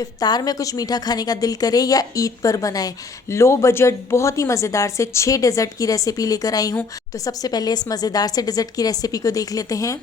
इफ्तार में कुछ मीठा खाने का दिल करे या ईद पर बनाए, लो बजट बहुत ही मज़ेदार से 6 डेज़र्ट की रेसिपी लेकर आई हूँ। तो सबसे पहले इस मज़ेदार से डेज़र्ट की रेसिपी को देख लेते हैं।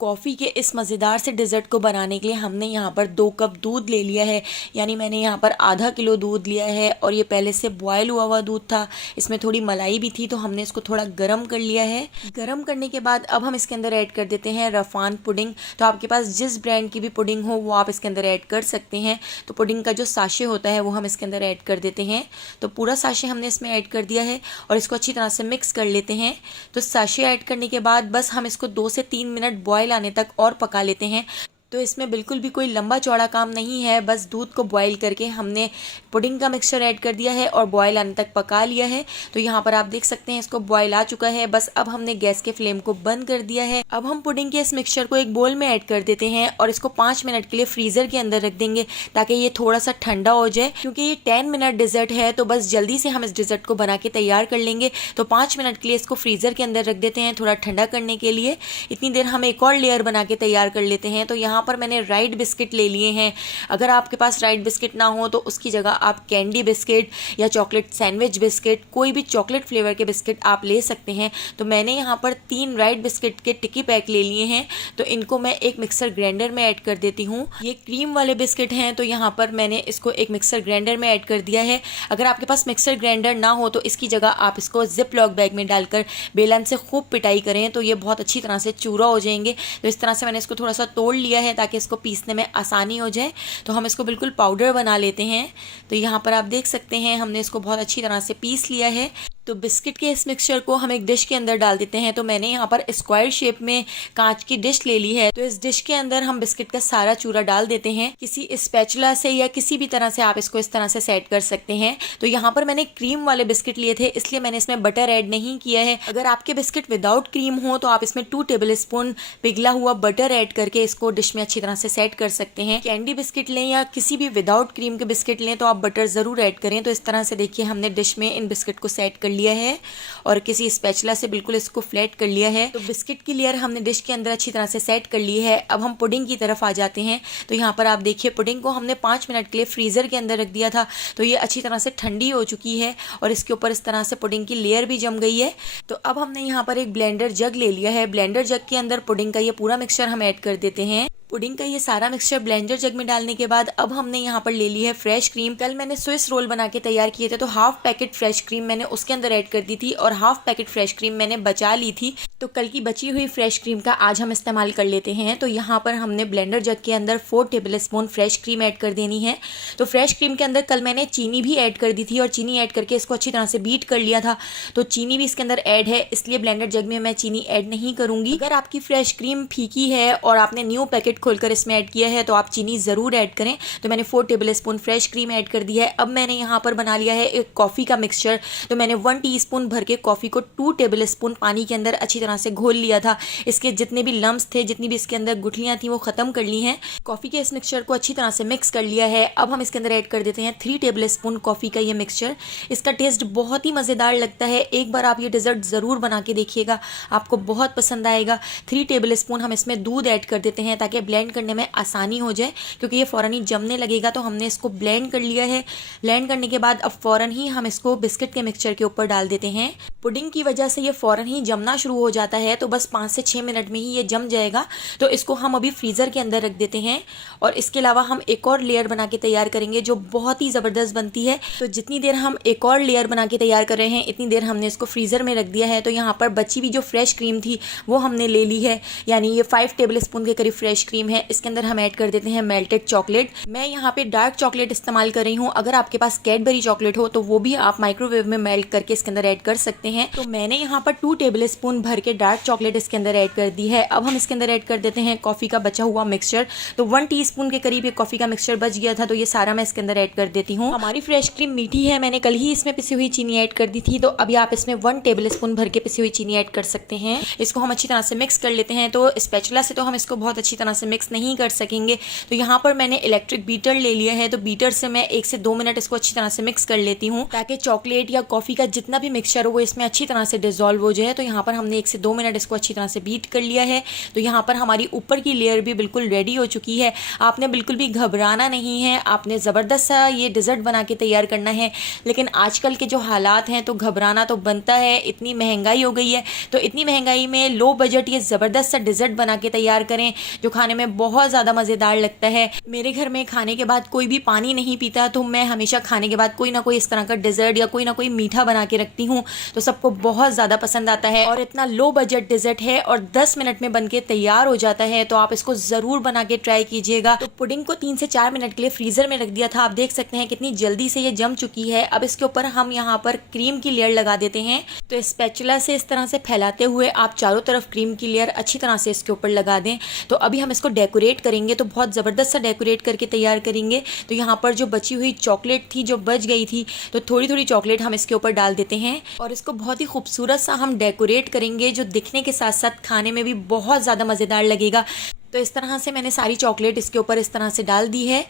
कॉफ़ी के इस मज़ेदार से डेज़र्ट को बनाने के लिए हमने यहाँ पर 2 कप दूध ले लिया है, यानी मैंने यहाँ पर आधा किलो दूध लिया है और ये पहले से बॉयल हुआ हुआ दूध था। इसमें थोड़ी मलाई भी थी तो हमने इसको थोड़ा गर्म कर लिया है। गर्म करने के बाद अब हम इसके अंदर ऐड कर देते हैं रफान पुडिंग। तो आपके पास जिस ब्रांड की भी पुडिंग हो वो आप इसके अंदर ऐड कर सकते हैं। तो पुडिंग का जो साशे होता है वो हम इसके अंदर ऐड कर देते हैं। तो पूरा साशे हमने इसमें ऐड कर दिया है और इसको अच्छी तरह से मिक्स कर लेते हैं। तो साशे ऐड करने के बाद बस हम इसको 2 से 3 मिनट बॉयल आने तक और पका लेते हैं। तो इसमें बिल्कुल भी कोई लंबा चौड़ा काम नहीं है, बस दूध को बॉईल करके हमने पुडिंग का मिक्सचर ऐड कर दिया है और बॉयल आने तक पका लिया है। तो यहाँ पर आप देख सकते हैं इसको बॉयल आ चुका है। बस अब हमने गैस के फ्लेम को बंद कर दिया है। अब हम पुडिंग के इस मिक्सचर को एक बोल में ऐड कर देते हैं और इसको 5 मिनट के लिए फ्रीज़र के अंदर रख देंगे ताकि ये थोड़ा सा ठंडा हो जाए। क्योंकि ये 10 मिनट डिज़र्ट है तो बस जल्दी से हम इस डिज़र्ट को बना के तैयार कर लेंगे। तो 5 मिनट के लिए इसको फ्रीज़र के अंदर रख देते हैं थोड़ा ठंडा करने के लिए। इतनी देर हम एक और लेयर बना के तैयार कर लेते हैं। तो यहाँ पर मैंने राइट बिस्किट ले लिए हैं। अगर आपके पास राइट बिस्किट ना हो तो उसकी जगह आप कैंडी बिस्किट या चॉकलेट सैंडविच बिस्किट, कोई भी चॉकलेट फ्लेवर के बिस्किट आप ले सकते हैं। तो मैंने यहाँ पर 3 राइट बिस्किट के टिक्की पैक ले लिए हैं। तो इनको मैं एक मिक्सर ग्राइंडर में ऐड कर देती हूँ। ये क्रीम वाले बिस्किट हैं तो यहाँ पर मैंने इसको एक मिक्सर ग्राइंडर में ऐड कर दिया है। अगर आपके पास मिक्सर ग्राइंडर ना हो तो इसकी जगह आप इसको जिप लॉक बैग में डालकर बेलन से खूब पिटाई करें तो ये बहुत अच्छी तरह से चूरा हो जाएंगे। तो इस तरह से मैंने इसको थोड़ा सा तोड़ लिया है ताकि इसको पीसने में आसानी हो जाए। तो हम इसको बिल्कुल पाउडर बना लेते हैं। तो यहाँ पर आप देख सकते हैं हमने इसको बहुत अच्छी तरह से पीस लिया है। तो बिस्किट के इस मिक्सचर को हम एक डिश के अंदर डाल देते हैं। तो मैंने यहाँ पर स्क्वायर शेप में कांच की डिश ले ली है। तो इस डिश के अंदर हम बिस्किट का सारा चूरा डाल देते हैं। किसी स्पैचुला से या किसी भी तरह से आप इसको इस तरह से सेट कर सकते हैं। तो यहाँ पर मैंने क्रीम वाले बिस्किट लिए थे इसलिए मैंने इसमें बटर ऐड नहीं किया है। अगर आपके बिस्किट विदाउट क्रीम हो तो आप इसमें 2 टेबल स्पून पिघला हुआ बटर ऐड करके इसको डिश में अच्छी तरह से सेट कर सकते हैं। कैंडी बिस्किट लें या किसी भी विदाउट क्रीम के बिस्किट लें तो आप बटर ज़रूर ऐड करें। तो इस तरह से देखिए हमने डिश में इन बिस्किट को सेट कर लिया है और किसी स्पैचुला से बिल्कुल इसको फ्लैट कर लिया है। तो बिस्किट की लेयर हमने डिश के अंदर अच्छी तरह से सेट कर ली है। अब हम पुडिंग की तरफ आ जाते हैं। तो यहाँ पर आप देखिए पुडिंग को हमने 5 मिनट के लिए फ्रीज़र के अंदर रख दिया था। तो ये अच्छी तरह से ठंडी हो चुकी है और इसके ऊपर इस तरह से पुडिंग की लेयर भी जम गई है। तो अब हमने यहाँ पर एक ब्लेंडर जग ले लिया है। ब्लेंडर जग के अंदर पुडिंग का ये पूरा मिक्सचर हम ऐड कर देते हैं। पुडिंग का ये सारा मिक्सचर ब्लेंडर जग में डालने के बाद अब हमने यहाँ पर ले ली है फ्रेश क्रीम। कल मैंने स्विस रोल बना के तैयार किए थे तो हाफ पैकेट फ्रेश क्रीम मैंने उसके अंदर ऐड कर दी थी और हाफ पैकेट फ्रेश क्रीम मैंने बचा ली थी। तो कल की बची हुई फ्रेश क्रीम का आज हम इस्तेमाल कर लेते हैं। तो यहाँ पर हमने ब्लेंडर जग के अंदर 4 table spoon fresh cream add कर देनी है। तो फ्रेश क्रीम के अंदर कल मैंने चीनी भी ऐड कर दी थी और चीनी ऐड करके इसको अच्छी तरह से बीट कर लिया था। तो चीनी भी इसके अंदर ऐड है इसलिए ब्लेंडर जग में मैं चीनी ऐड नहीं करूंगी। अगर आपकी फ्रेश क्रीम फीकी है और आपने न्यू पैकेट खोलकर इसमें ऐड किया है तो आप चीनी ज़रूर ऐड करें। तो मैंने 4 table spoon fresh cream add कर दी है। अब मैंने यहाँ पर बना लिया है एक कॉफ़ी का मिक्सचर। तो मैंने 1 टीस्पून भर के कॉफ़ी को 2 टेबल स्पून पानी के अंदर अच्छी तरह से घोल लिया था। इसके जितने भी लम्स थे, जितनी भी इसके अंदर गुठलियाँ थी वो ख़त्म कर ली हैं। कॉफ़ी के इस मिक्सचर को अच्छी तरह से मिक्स कर लिया है। अब हम इसके अंदर ऐड कर देते हैं 3 टेबल स्पून कॉफ़ी का ये मिक्सचर। इसका टेस्ट बहुत ही मज़ेदार लगता है। एक बार आप ये डिज़र्ट ज़रूर बना के देखिएगा, आपको बहुत पसंद आएगा। 3 टेबल स्पून हम इसमें दूध ऐड कर देते हैं ताकि ब्लेंड करने में आसानी हो जाए, क्योंकि ये फ़ौरन ही जमने लगेगा। तो हमने इसको ब्लेंड कर लिया है। ब्लेंड करने के बाद अब फ़ौरन ही हम इसको बिस्किट के मिक्सचर के ऊपर डाल देते हैं। पुडिंग की वजह से ये फ़ौरन ही जमना शुरू हो जाता है तो बस 5 से 6 मिनट में ही ये जम जाएगा। तो इसको हम अभी फ्रीज़र के अंदर रख देते हैं और इसके अलावा हम एक और लेयर बना के तैयार करेंगे जो बहुत ही ज़बरदस्त बनती है। तो जितनी देर हम एक और लेयर बना के तैयार कर रहे हैं इतनी देर हमने इसको फ्रीज़र में रख दिया है। तो यहाँ पर बची हुई जो फ्रेश क्रीम थी वो हमने ले ली है, यानी ये 5 टेबल स्पून के करीब फ्रेश क्रीम है। इसके अंदर हम ऐड कर देते हैं मेल्टेड चॉकलेट। मैं यहाँ पे डार्क चॉकलेट इस्तेमाल कर रही हूँ। अगर आपके पास कैडबरी चॉकलेट हो तो वो भी आप माइक्रोवेव में मेल्ट करके इसके अंदर ऐड कर सकते हैं। तो मैंने यहाँ पर 2 टेबल स्पून भर के डार्क चॉकलेट इसके अंदर ऐड कर दी है। अब हम इसके अंदर ऐड कर देते हैं कॉफ़ी का बचा हुआ मिक्सचर। तो 1 टीस्पून के करीब ये कॉफ़ी का मिक्सचर बच गया था, तो ये सारा मैं इसके अंदर ऐड कर देती हूँ। हमारी फ्रेश क्रीम मीठी है, मैंने कल ही इसमें पिसी हुई चीनी ऐड कर दी थी। तो अभी आप इसमें 1 टेबल स्पून भर के पिसी हुई चीनी ऐड कर सकते हैं। इसको हम अच्छी तरह से मिक्स कर लेते हैं। तो स्पैचुला से तो हम इसको बहुत अच्छी तरह से मिक्स नहीं कर सकेंगे। तो यहाँ पर मैंने इलेक्ट्रिक बीटर ले लिया है, तो बीटर से मैं 1 से 2 मिनट इसको अच्छी तरह से मिक्स कर लेती हूँ ताकि चॉकलेट या कॉफ़ी का जितना भी मिक्सचर हो वो इसमें अच्छी तरह से डिजोल्व हो जाए। तो यहाँ पर हमने 1 से 2 मिनट इसको अच्छी तरह से बीट कर लिया है। तो यहाँ पर हमारी ऊपर की लेयर भी बिल्कुल रेडी हो चुकी है। आपने बिल्कुल भी घबराना नहीं है, आपने ज़बरदस्त सा ये डिज़र्ट बना के तैयार करना है। लेकिन आजकल के जो हालात हैं तो घबराना तो बनता है, इतनी महंगाई हो गई है। तो इतनी महंगाई में लो बजट ये ज़बरदस्त सा डिज़र्ट बना के तैयार करें जो खाने में बहुत ज़्यादा मज़ेदार लगता है। मेरे घर में खाने के बाद कोई भी पानी नहीं पीता, तो मैं हमेशा खाने के बाद कोई ना कोई इस तरह का डिज़र्ट या कोई ना कोई मीठा बना के रखती हूँ, तो सबको बहुत ज़्यादा पसंद आता है। और इतना लो बजट डिज़र्ट है और 10 मिनट में बनके तैयार हो जाता है, तो आप इसको ज़रूर बना के ट्राई कीजिएगा। तो पुडिंग को 3 से 4 मिनट के लिए फ्रीज़र में रख दिया था, आप देख सकते हैं कितनी जल्दी से ये जम चुकी है। अब इसके ऊपर हम यहाँ पर क्रीम की लेयर लगा देते हैं। तो स्पैचुला से इस तरह से फैलाते हुए आप चारों तरफ क्रीम की लेयर अच्छी तरह से इसके ऊपर लगा दें। तो अभी हम इसको डेकोरेट करेंगे, तो बहुत ज़बरदस्त सा डेकोरेट करके तैयार करेंगे। तो यहाँ पर जो बची हुई चॉकलेट थी, जो बच गई थी, तो थोड़ी थोड़ी चॉकलेट हम इसके ऊपर डाल देते हैं और इसको बहुत ही खूबसूरत सा हम डेकोरेट करेंगे, जो दिखने के साथ साथ खाने में भी बहुत ज़्यादा मज़ेदार लगेगा। तो इस तरह से मैंने सारी चॉकलेट इसके ऊपर इस तरह से डाल दी है।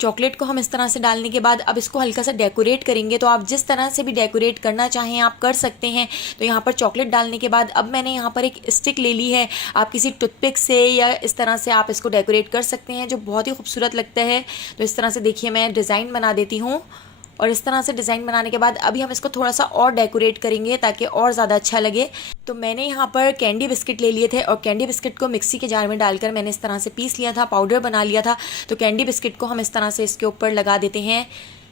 चॉकलेट को हम इस तरह से डालने के बाद अब इसको हल्का सा डेकोरेट करेंगे। तो आप जिस तरह से भी डेकोरेट करना चाहें आप कर सकते हैं। तो यहाँ पर चॉकलेट डालने के बाद अब मैंने यहाँ पर एक स्टिक ले ली है, आप किसी टूथपिक से या इस तरह से आप इसको डेकोरेट कर सकते हैं, जो बहुत ही खूबसूरत लगता है। तो इस तरह से देखिए मैं डिज़ाइन बना देती हूँ और इस तरह से डिज़ाइन बनाने के बाद अभी हम इसको थोड़ा सा और डेकोरेट करेंगे ताकि और ज़्यादा अच्छा लगे। तो मैंने यहाँ पर कैंडी बिस्किट ले लिए थे और कैंडी बिस्किट को मिक्सी के जार में डालकर मैंने इस तरह से पीस लिया था, पाउडर बना लिया था। तो कैंडी बिस्किट को हम इस तरह से इसके ऊपर लगा देते हैं।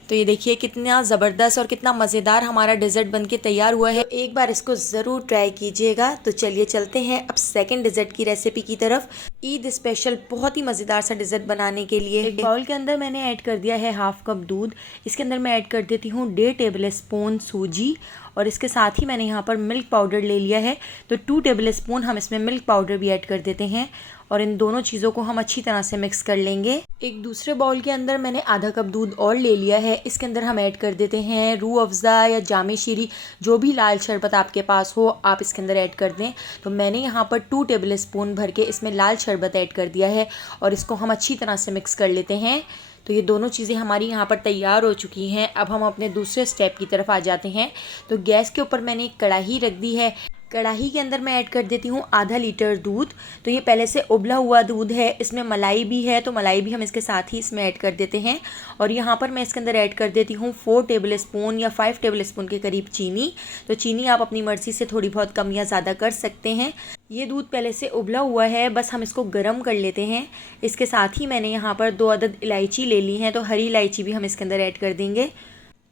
तो ये देखिए कितना ज़बरदस्त और कितना मज़ेदार हमारा डिज़र्ट बनके तैयार हुआ है। एक बार इसको ज़रूर ट्राई कीजिएगा। तो चलिए चलते हैं अब सेकंड डिज़र्ट की रेसिपी की तरफ। ईद स्पेशल बहुत ही मज़ेदार सा डिज़र्ट बनाने के लिए एक बाउल के अंदर मैंने ऐड कर दिया है 1/2 कप दूध। इसके अंदर मैं ऐड कर देती हूँ 1.5 टेबल स्पून सूजी और इसके साथ ही मैंने यहाँ पर मिल्क पाउडर ले लिया है। तो 2 टेबल स्पून हम इसमें मिल्क पाउडर भी ऐड कर देते हैं और इन दोनों चीज़ों को हम अच्छी तरह से मिक्स कर लेंगे। एक दूसरे बाउल के अंदर मैंने आधा कप दूध और ले लिया है। इसके अंदर हम ऐड कर देते हैं रूह अफ़ज़ा या जामे शीरी, जो भी लाल शरबत आपके पास हो आप इसके अंदर ऐड कर दें। तो मैंने यहाँ पर 2 टेबल स्पून भर के इसमें लाल शरबत ऐड कर दिया है और इसको हम अच्छी तरह से मिक्स कर लेते हैं। तो ये दोनों चीज़ें हमारी यहाँ पर तैयार हो चुकी हैं। अब हम अपने दूसरे स्टेप की तरफ आ जाते हैं। तो गैस के ऊपर मैंने एक कढ़ाई रख दी है। कढ़ाई के अंदर मैं ऐड कर देती हूँ आधा लीटर दूध। तो ये पहले से उबला हुआ दूध है, इसमें मलाई भी है, तो मलाई भी हम इसके साथ ही इसमें ऐड कर देते हैं। और यहाँ पर मैं इसके अंदर ऐड कर देती हूँ 4 टेबल स्पून या 5 टेबल स्पून के करीब चीनी। तो चीनी आप अपनी मर्ज़ी से थोड़ी बहुत कम या ज़्यादा कर सकते हैं। ये दूध पहले से उबला हुआ है, बस हम इसको गर्म कर लेते हैं। इसके साथ ही मैंने यहाँ पर 2 अदद इलायची ले ली हैं, तो हरी इलायची भी हम इसके अंदर ऐड कर देंगे।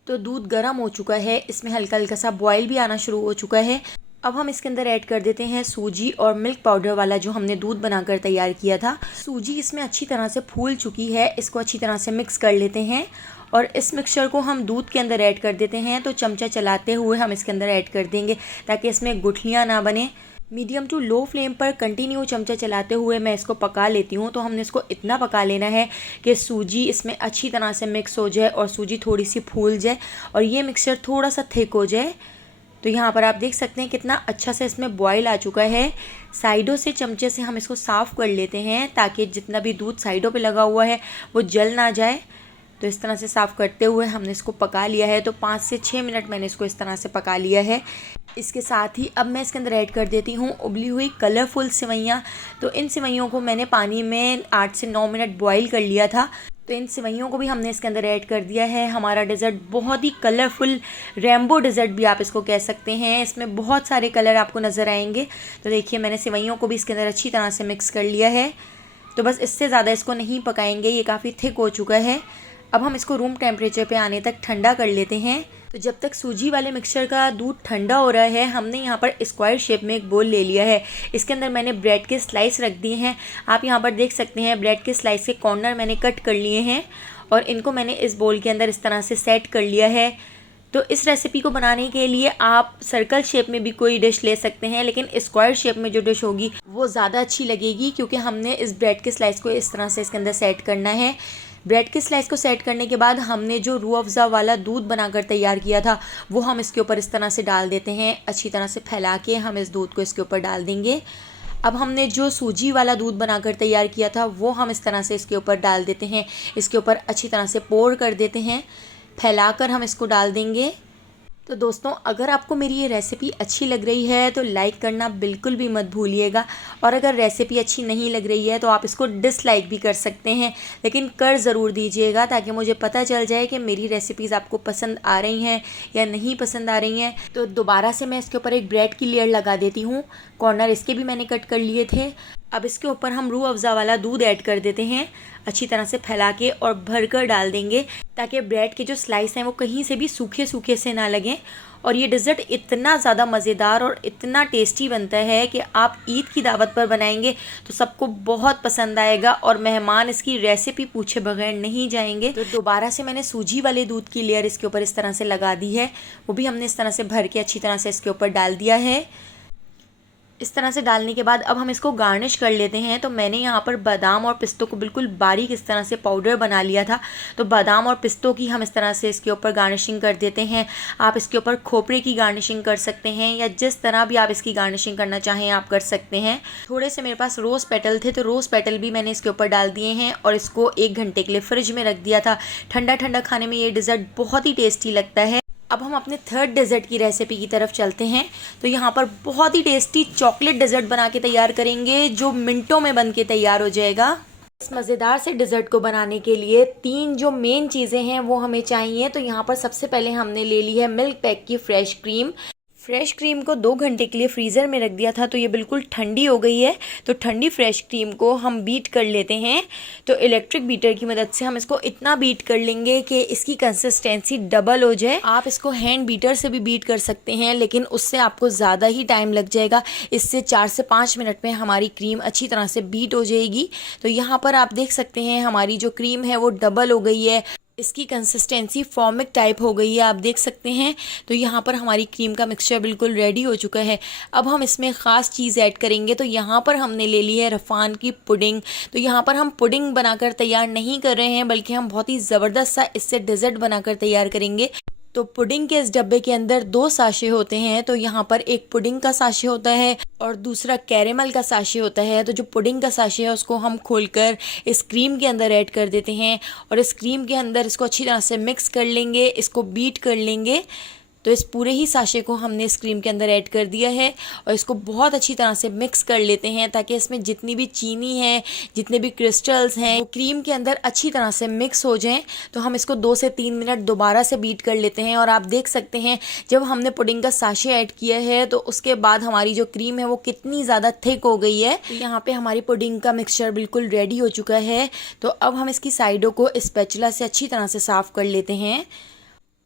तो दूध गर्म हो चुका है, इसमें हल्का हल्का सा बॉयल भी आना शुरू हो चुका है। अब हम इसके अंदर ऐड कर देते हैं सूजी और मिल्क पाउडर वाला जो हमने दूध बनाकर तैयार किया था। सूजी इसमें अच्छी तरह से फूल चुकी है, इसको अच्छी तरह से मिक्स कर लेते हैं और इस मिक्सचर को हम दूध के अंदर ऐड कर देते हैं। तो चमचा चलाते हुए हम इसके अंदर ऐड कर देंगे ताकि इसमें गुठलियाँ ना बने। मीडियम टू लो फ्लेम पर कंटिन्यू चमचा चलाते हुए मैं इसको पका लेती हूँ। तो हमने इसको इतना पका लेना है कि सूजी इसमें अच्छी तरह से मिक्स हो जाए और सूजी थोड़ी सी फूल जाए और ये मिक्सचर थोड़ा सा थिक हो जाए। तो यहाँ पर आप देख सकते हैं कितना अच्छा से इसमें बॉयल आ चुका है। साइडों से चमचे से हम इसको साफ़ कर लेते हैं ताकि जितना भी दूध साइडों पे लगा हुआ है वो जल ना जाए। तो इस तरह से साफ़ करते हुए हमने इसको पका लिया है। तो 5 से 6 मिनट मैंने इसको इस तरह से पका लिया है। इसके साथ ही अब मैं इसके अंदर ऐड कर देती हूँ उबली हुई कलरफुल सेवइयाँ। तो इन सेवइयों को मैंने पानी में 8 से 9 मिनट बॉईल कर लिया था। तो इन सेवइयों को भी हमने इसके अंदर ऐड कर दिया है। हमारा डिज़र्ट बहुत ही कलरफुल रेनबो डिज़र्ट भी आप इसको कह सकते हैं, इसमें बहुत सारे कलर आपको नज़र आएंगे। तो देखिए मैंने सेवइयों को भी इसके अंदर अच्छी तरह से मिक्स कर लिया है। तो बस इससे ज़्यादा इसको नहीं पकाएंगे, ये काफ़ी थिक हो चुका है। अब हम इसको रूम टेम्परेचर पे आने तक ठंडा कर लेते हैं। तो जब तक सूजी वाले मिक्सचर का दूध ठंडा हो रहा है, हमने यहाँ पर स्क्वायर शेप में एक बोल ले लिया है। इसके अंदर मैंने ब्रेड के स्लाइस रख दिए हैं। आप यहाँ पर देख सकते हैं ब्रेड के स्लाइस के कॉर्नर मैंने कट कर लिए हैं और इनको मैंने इस बोल के अंदर इस तरह से सेट कर लिया है। तो इस रेसिपी को बनाने के लिए आप सर्कल शेप में भी कोई डिश ले सकते हैं, लेकिन स्क्वायर शेप में जो डिश होगी वो ज़्यादा अच्छी लगेगी क्योंकि हमने इस ब्रेड के स्लाइस को इस तरह से इसके अंदर सेट करना है। ब्रेड के स्लाइस को सेट करने के बाद हमने जो रूह अफ़ज़ा वाला दूध बनाकर तैयार किया था वो हम इसके ऊपर इस तरह से डाल देते हैं। अच्छी तरह से फैला के हम इस दूध को इसके ऊपर डाल देंगे। अब हमने जो सूजी वाला दूध बनाकर तैयार किया था वो हम इस तरह से इसके ऊपर डाल देते हैं। इसके ऊपर अच्छी तरह से पोर कर देते हैं, फैलाकर हम इसको डाल देंगे। तो दोस्तों, अगर आपको मेरी ये रेसिपी अच्छी लग रही है तो लाइक करना बिल्कुल भी मत भूलिएगा, और अगर रेसिपी अच्छी नहीं लग रही है तो आप इसको डिसलाइक भी कर सकते हैं, लेकिन कर ज़रूर दीजिएगा ताकि मुझे पता चल जाए कि मेरी रेसिपीज़ आपको पसंद आ रही हैं या नहीं पसंद आ रही हैं। तो दोबारा से मैं इसके ऊपर एक ब्रेड की लेयर लगा देती हूँ। कॉर्नर इसके भी मैंने कट कर लिए थे। अब इसके ऊपर हम रूह अफ़ज़ा वाला दूध ऐड कर देते हैं, अच्छी तरह से फैला के और भरकर डाल देंगे ताकि ब्रेड के जो स्लाइस हैं वो कहीं से भी सूखे सूखे से ना लगें। और ये डिज़र्ट इतना ज़्यादा मज़ेदार और इतना टेस्टी बनता है कि आप ईद की दावत पर बनाएंगे तो सबको बहुत पसंद आएगा और मेहमान इसकी रेसिपी पूछे बगैर नहीं जाएंगे। तो दोबारा से मैंने सूजी वाले दूध की लेयर इसके ऊपर इस तरह से लगा दी है, वो भी हमने इस तरह से भर के अच्छी तरह से इसके ऊपर डाल दिया है। इस तरह से डालने के बाद अब हम इसको गार्निश कर लेते हैं। तो मैंने यहाँ पर बादाम और पिस्तों को बिल्कुल बारीक इस तरह से पाउडर बना लिया था, तो बादाम और पिस्तों की हम इस तरह से इसके ऊपर गार्निशिंग कर देते हैं। आप इसके ऊपर खोपरे की गार्निशिंग कर सकते हैं या जिस तरह भी आप इसकी गार्निशिंग करना चाहें आप कर सकते हैं। थोड़े से मेरे पास रोज़ पेटल थे तो रोज़ पेटल भी मैंने इसके ऊपर डाल दिए हैं और इसको 1 घंटे के लिए फ्रिज में रख दिया था। ठंडा ठंडा खाने में ये डिज़र्ट बहुत ही टेस्टी लगता है। अब हम अपने थर्ड डेज़र्ट की रेसिपी की तरफ चलते हैं। तो यहाँ पर बहुत ही टेस्टी चॉकलेट डेज़र्ट बना के तैयार करेंगे जो मिनटों में बन के तैयार हो जाएगा। इस मज़ेदार से डेज़र्ट को बनाने के लिए 3 जो मेन चीज़ें हैं वो हमें चाहिए। तो यहाँ पर सबसे पहले हमने ले ली है मिल्क पैक की फ्रेश क्रीम। फ्रेश क्रीम को 2 घंटे के लिए फ्रीज़र में रख दिया था तो ये बिल्कुल ठंडी हो गई है। तो ठंडी फ्रेश क्रीम को हम बीट कर लेते हैं। तो इलेक्ट्रिक बीटर की मदद से हम इसको इतना बीट कर लेंगे कि इसकी कंसिस्टेंसी डबल हो जाए। आप इसको हैंड बीटर से भी बीट कर सकते हैं, लेकिन उससे आपको ज़्यादा ही टाइम लग जाएगा। इससे 4 से 5 मिनट में हमारी क्रीम अच्छी तरह से बीट हो जाएगी। तो यहाँ पर आप देख सकते हैं हमारी जो क्रीम है वो डबल हो गई है, इसकी कंसिस्टेंसी फॉर्मिक टाइप हो गई है, आप देख सकते हैं। तो यहाँ पर हमारी क्रीम का मिक्सचर बिल्कुल रेडी हो चुका है। अब हम इसमें ख़ास चीज़ ऐड करेंगे। तो यहाँ पर हमने ले ली है रफ़ान की पुडिंग। तो यहाँ पर हम पुडिंग बनाकर तैयार नहीं कर रहे हैं, बल्कि हम बहुत ही ज़बरदस्त सा इससे डेज़र्ट बनाकर तैयार करेंगे। तो पुडिंग के इस डब्बे के अंदर 2 साशे होते हैं। तो यहाँ पर एक पुडिंग का साशे होता है और दूसरा कैरेमल का साशे होता है। तो जो पुडिंग का साशे है उसको हम खोलकर इस क्रीम के अंदर ऐड कर देते हैं और इस क्रीम के अंदर इसको अच्छी तरह से मिक्स कर लेंगे, इसको बीट कर लेंगे। तो इस पूरे ही साशे को हमने इस क्रीम के अंदर ऐड कर दिया है और इसको बहुत अच्छी तरह से मिक्स कर लेते हैं ताकि इसमें जितनी भी चीनी है, जितने भी क्रिस्टल्स हैं, वो क्रीम के अंदर अच्छी तरह से मिक्स हो जाएं। तो हम इसको 2 से 3 मिनट दोबारा से बीट कर लेते हैं और आप देख सकते हैं जब हमने पुडिंग का साशे ऐड किया है तो उसके बाद हमारी जो क्रीम है वो कितनी ज़्यादा थिक हो गई है। तो यहाँ पर हमारी पुडिंग का मिक्सचर बिल्कुल रेडी हो चुका है। तो अब हम इसकी साइडों को स्पैचुला से अच्छी तरह से साफ़ कर लेते हैं।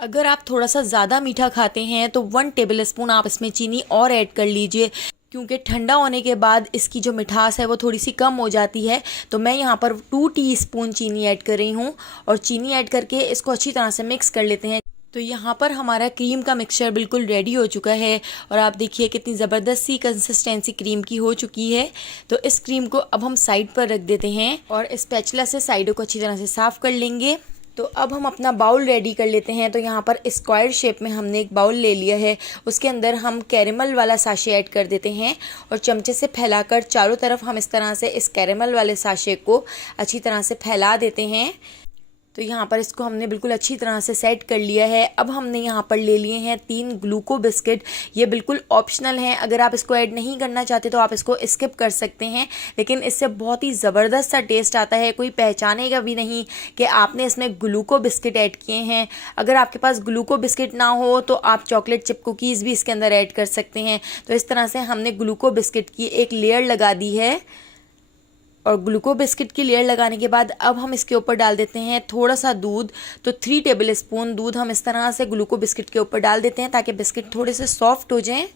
अगर आप थोड़ा सा ज़्यादा मीठा खाते हैं तो 1 टेबल स्पून आप इसमें चीनी और ऐड कर लीजिए, क्योंकि ठंडा होने के बाद इसकी जो मिठास है वो थोड़ी सी कम हो जाती है। तो मैं यहाँ पर 2 टीस्पून चीनी ऐड कर रही हूँ और चीनी ऐड करके इसको अच्छी तरह से मिक्स कर लेते हैं। तो यहाँ पर हमारा क्रीम का मिक्सचर बिल्कुल रेडी हो चुका है और आप देखिए कितनी ज़बरदस्त सी कंसिस्टेंसी क्रीम की हो चुकी है। तो इस क्रीम को अब हम साइड पर रख देते हैं और स्पैचुला से साइडों को अच्छी तरह से साफ़ कर लेंगे। तो अब हम अपना बाउल रेडी कर लेते हैं। तो यहाँ पर स्क्वायर शेप में हमने एक बाउल ले लिया है, उसके अंदर हम कैरेमल वाला साशे ऐड कर देते हैं और चमचे से फैलाकर चारों तरफ हम इस तरह से इस कैरेमल वाले साशे को अच्छी तरह से फैला देते हैं। तो यहाँ पर इसको हमने बिल्कुल अच्छी तरह से सेट कर लिया है। अब हमने यहाँ पर ले लिए हैं 3 ग्लूको बिस्किट। ये बिल्कुल ऑप्शनल हैं, अगर आप इसको ऐड नहीं करना चाहते तो आप इसको स्किप कर सकते हैं, लेकिन इससे बहुत ही ज़बरदस्त सा टेस्ट आता है। कोई पहचानेगा भी नहीं कि आपने इसमें ग्लूको बिस्किट ऐड किए हैं। अगर आपके पास ग्लूको बिस्किट ना हो तो आप चॉकलेट चिप कुकीज़ भी इसके अंदर ऐड कर सकते हैं। तो इस तरह से हमने ग्लूको बिस्किट की एक लेयर लगा दी है और ग्लूको बिस्किट की लेयर लगाने के बाद अब हम इसके ऊपर डाल देते हैं थोड़ा सा दूध। तो 3 टेबल स्पून दूध हम इस तरह से ग्लूको बिस्किट के ऊपर डाल देते हैं ताकि बिस्किट थोड़े से सॉफ्ट हो जाएं।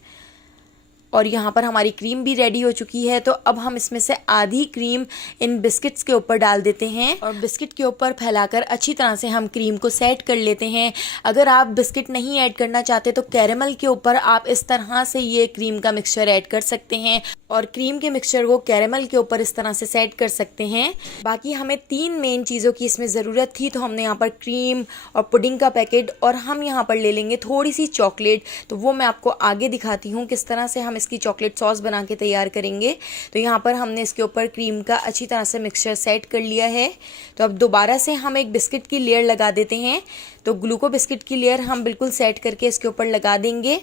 और यहाँ पर हमारी क्रीम भी रेडी हो चुकी है। तो अब हम इसमें से आधी क्रीम इन बिस्किट्स के ऊपर डाल देते हैं और बिस्किट के ऊपर फैलाकर अच्छी तरह से हम क्रीम को सेट कर लेते हैं। अगर आप बिस्किट नहीं ऐड करना चाहते तो कैरेमल के ऊपर आप इस तरह से ये क्रीम का मिक्सचर ऐड कर सकते हैं। और क्रीम के मिक्सचर को कैरेमल के ऊपर इस तरह से सेट कर सकते हैं। बाकी हमें 3 मेन चीज़ों की इसमें ज़रूरत थी, तो हमने यहाँ पर क्रीम और पुडिंग का पैकेट और हम यहाँ पर ले लेंगे थोड़ी सी चॉकलेट। तो वो मैं आपको आगे दिखाती हूँ किस तरह से हम इसकी चॉकलेट सॉस बना के तैयार करेंगे। तो यहाँ पर हमने इसके ऊपर क्रीम का अच्छी तरह से मिक्सचर सेट कर लिया है। तो अब दोबारा से हम एक बिस्किट की लेयर लगा देते हैं। तो ग्लूको बिस्किट की लेयर हम बिल्कुल सेट करके इसके ऊपर लगा देंगे।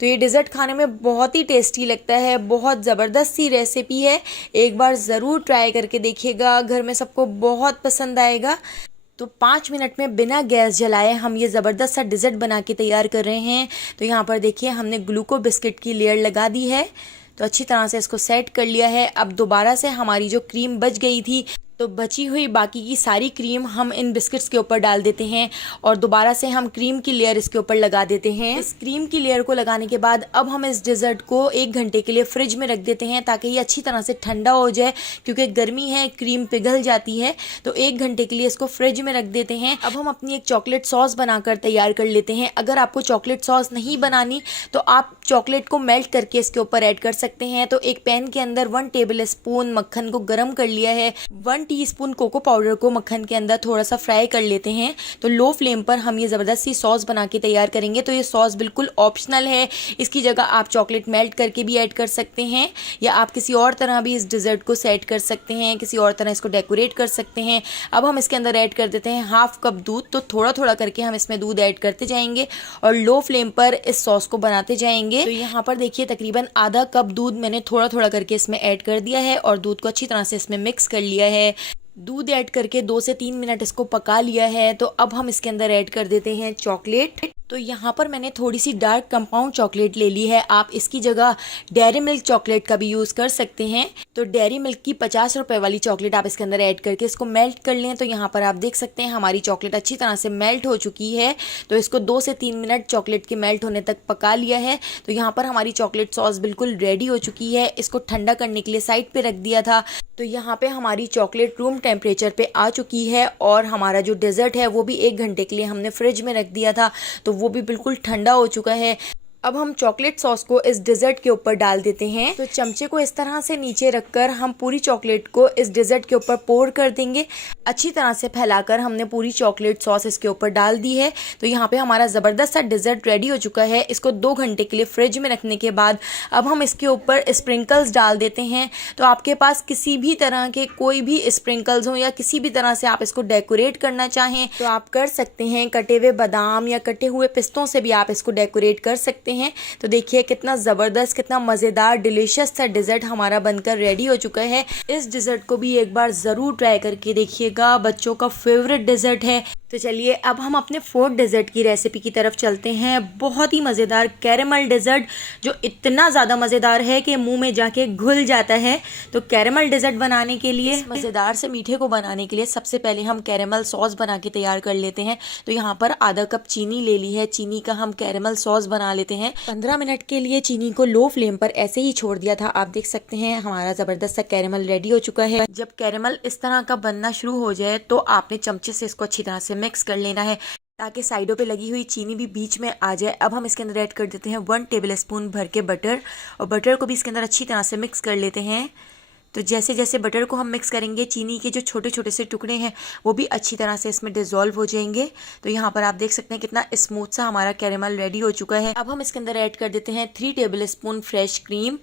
तो ये डिज़र्ट खाने में बहुत ही टेस्टी लगता है, बहुत ज़बरदस्त सी रेसिपी है। एक बार ज़रूर ट्राई करके देखिएगा, घर में सबको बहुत पसंद आएगा। तो 5 मिनट में बिना गैस जलाए हम ये ज़बरदस्त सा डिज़र्ट बना के तैयार कर रहे हैं। तो यहाँ पर देखिए हमने ग्लूको बिस्किट की लेयर लगा दी है। तो अच्छी तरह से इसको सेट कर लिया है। अब दोबारा से हमारी जो क्रीम बच गई थी, तो बची हुई बाकी की सारी क्रीम हम इन बिस्किट्स के ऊपर डाल देते हैं और दोबारा से हम क्रीम की लेयर इसके ऊपर लगा देते हैं। इस क्रीम की लेयर को लगाने के बाद अब हम इस डिज़र्ट को 1 घंटे के लिए फ्रिज में रख देते हैं ताकि ये अच्छी तरह से ठंडा हो जाए, क्योंकि गर्मी है, क्रीम पिघल जाती है। तो 1 घंटे के लिए इसको फ्रिज में रख देते हैं। अब हम अपनी एक चॉकलेट सॉस बनाकर तैयार कर लेते हैं। अगर आपको चॉकलेट सॉस नहीं बनानी तो आप चॉकलेट को मेल्ट करके इसके ऊपर ऐड कर सकते हैं। तो एक पैन के अंदर 1 टेबल स्पून मक्खन को गर्म कर लिया है। 1 टीस्पून कोको पाउडर को मक्खन के अंदर थोड़ा सा फ्राई कर लेते हैं। तो लो फ्लेम पर हम ये ज़बरदस्त सी सॉस बना के तैयार करेंगे। तो ये सॉस बिल्कुल ऑप्शनल है, इसकी जगह आप चॉकलेट मेल्ट करके भी ऐड कर सकते हैं या आप किसी और तरह भी इस डिज़र्ट को सेट कर सकते हैं, किसी और तरह इसको डेकोरेट कर सकते हैं। अब हम इसके अंदर ऐड कर देते हैं 1/2 कप दूध। तो थोड़ा थोड़ा करके हम इसमें दूध ऐड करते जाएंगे और लो फ्लेम पर इस सॉस को बनाते जाएंगे। तो यहाँ पर देखिए तकरीबन आधा कप दूध मैंने थोड़ा थोड़ा करके इसमें ऐड कर दिया है और दूध को अच्छी तरह से इसमें मिक्स कर लिया है। दूध ऐड करके 2 से 3 मिनट इसको पका लिया है। तो अब हम इसके अंदर ऐड कर देते हैं चॉकलेट। तो यहाँ पर मैंने थोड़ी सी डार्क कंपाउंड चॉकलेट ले ली है। आप इसकी जगह डेयरी मिल्क चॉकलेट का भी यूज़ कर सकते हैं। तो डेयरी मिल्क की 50 रुपए वाली चॉकलेट आप इसके अंदर ऐड करके इसको मेल्ट कर लें। तो यहाँ पर आप देख सकते हैं हमारी चॉकलेट अच्छी तरह से मेल्ट हो चुकी है। तो इसको 2 से 3 मिनट चॉकलेट के मेल्ट होने तक पका लिया है। तो यहाँ पर हमारी चॉकलेट सॉस बिल्कुल रेडी हो चुकी है। इसको ठंडा करने के लिए साइड पे रख दिया था। तो यहाँ पे हमारी चॉकलेट रूम टेम्परेचर पे आ चुकी है और हमारा जो डेजर्ट है वो भी 1 घंटे के लिए हमने फ्रिज में रख दिया था, तो वो भी बिल्कुल ठंडा हो चुका है। अब हम चॉकलेट सॉस को इस डिज़र्ट के ऊपर डाल देते हैं। तो चमचे को इस तरह से नीचे रखकर हम पूरी चॉकलेट को इस डिज़र्ट के ऊपर पोर कर देंगे। अच्छी तरह से फैलाकर हमने पूरी चॉकलेट सॉस इसके ऊपर डाल दी है। तो यहाँ पे हमारा ज़बरदस्त सा डिज़र्ट रेडी हो चुका है। इसको 2 घंटे के लिए फ्रिज में रखने के बाद अब हम इसके ऊपर स्प्रिंकल्स डाल देते हैं। तो आपके पास किसी भी तरह के कोई भी स्प्रिंकल्स हो या किसी भी तरह से आप इसको डेकोरेट करना चाहें तो आप कर सकते हैं। कटे हुए बादाम या कटे हुए पिस्तों से भी आप इसको डेकोरेट कर सकते हैं। तो देखिए कितना ज़बरदस्त, कितना मज़ेदार डिलीशियस सा डिज़र्ट हमारा बनकर रेडी हो चुका है। इस डिज़र्ट को भी एक बार ज़रूर ट्राई करके देखिएगा, बच्चों का फेवरेट डिज़र्ट है। तो चलिए अब हम अपने 4th डेजर्ट की रेसिपी की तरफ चलते हैं। बहुत ही मज़ेदार कैरेमल डेजर्ट जो इतना ज़्यादा मज़ेदार है कि मुंह में जाके घुल जाता है। तो कैरेमल डेजर्ट बनाने के लिए, मज़ेदार से मीठे को बनाने के लिए सबसे पहले हम कैरेमल सॉस बना के तैयार कर लेते हैं। तो यहाँ पर आधा कप चीनी ले ली है, चीनी का हम कैरेमल सॉस बना लेते हैं। 15 मिनट के लिए चीनी को लो फ्लेम पर ऐसे ही छोड़ दिया था। आप देख सकते हैं हमारा ज़बरदस्त सा कैरेमल रेडी हो चुका है। जब कैरेमल इस तरह का बनना शुरू हो जाए तो आपने चमचे से इसको अच्छी तरह से मिक्स कर लेना है ताकि साइडों पे लगी हुई चीनी भी बीच में आ जाए। अब हम इसके अंदर ऐड कर देते हैं 1 टेबल स्पून भर के बटर और बटर को भी इसके अंदर अच्छी तरह से मिक्स कर लेते हैं। तो जैसे जैसे बटर को हम मिक्स करेंगे चीनी के जो छोटे छोटे से टुकड़े हैं वो भी अच्छी तरह से इसमें डिज़ोल्व हो जाएंगे। तो यहाँ पर आप देख सकते हैं कितना स्मूथ सा हमारा कैरेमल रेडी हो चुका है। अब हम इसके अंदर ऐड कर देते हैं 3 टेबल स्पून फ्रेश क्रीम।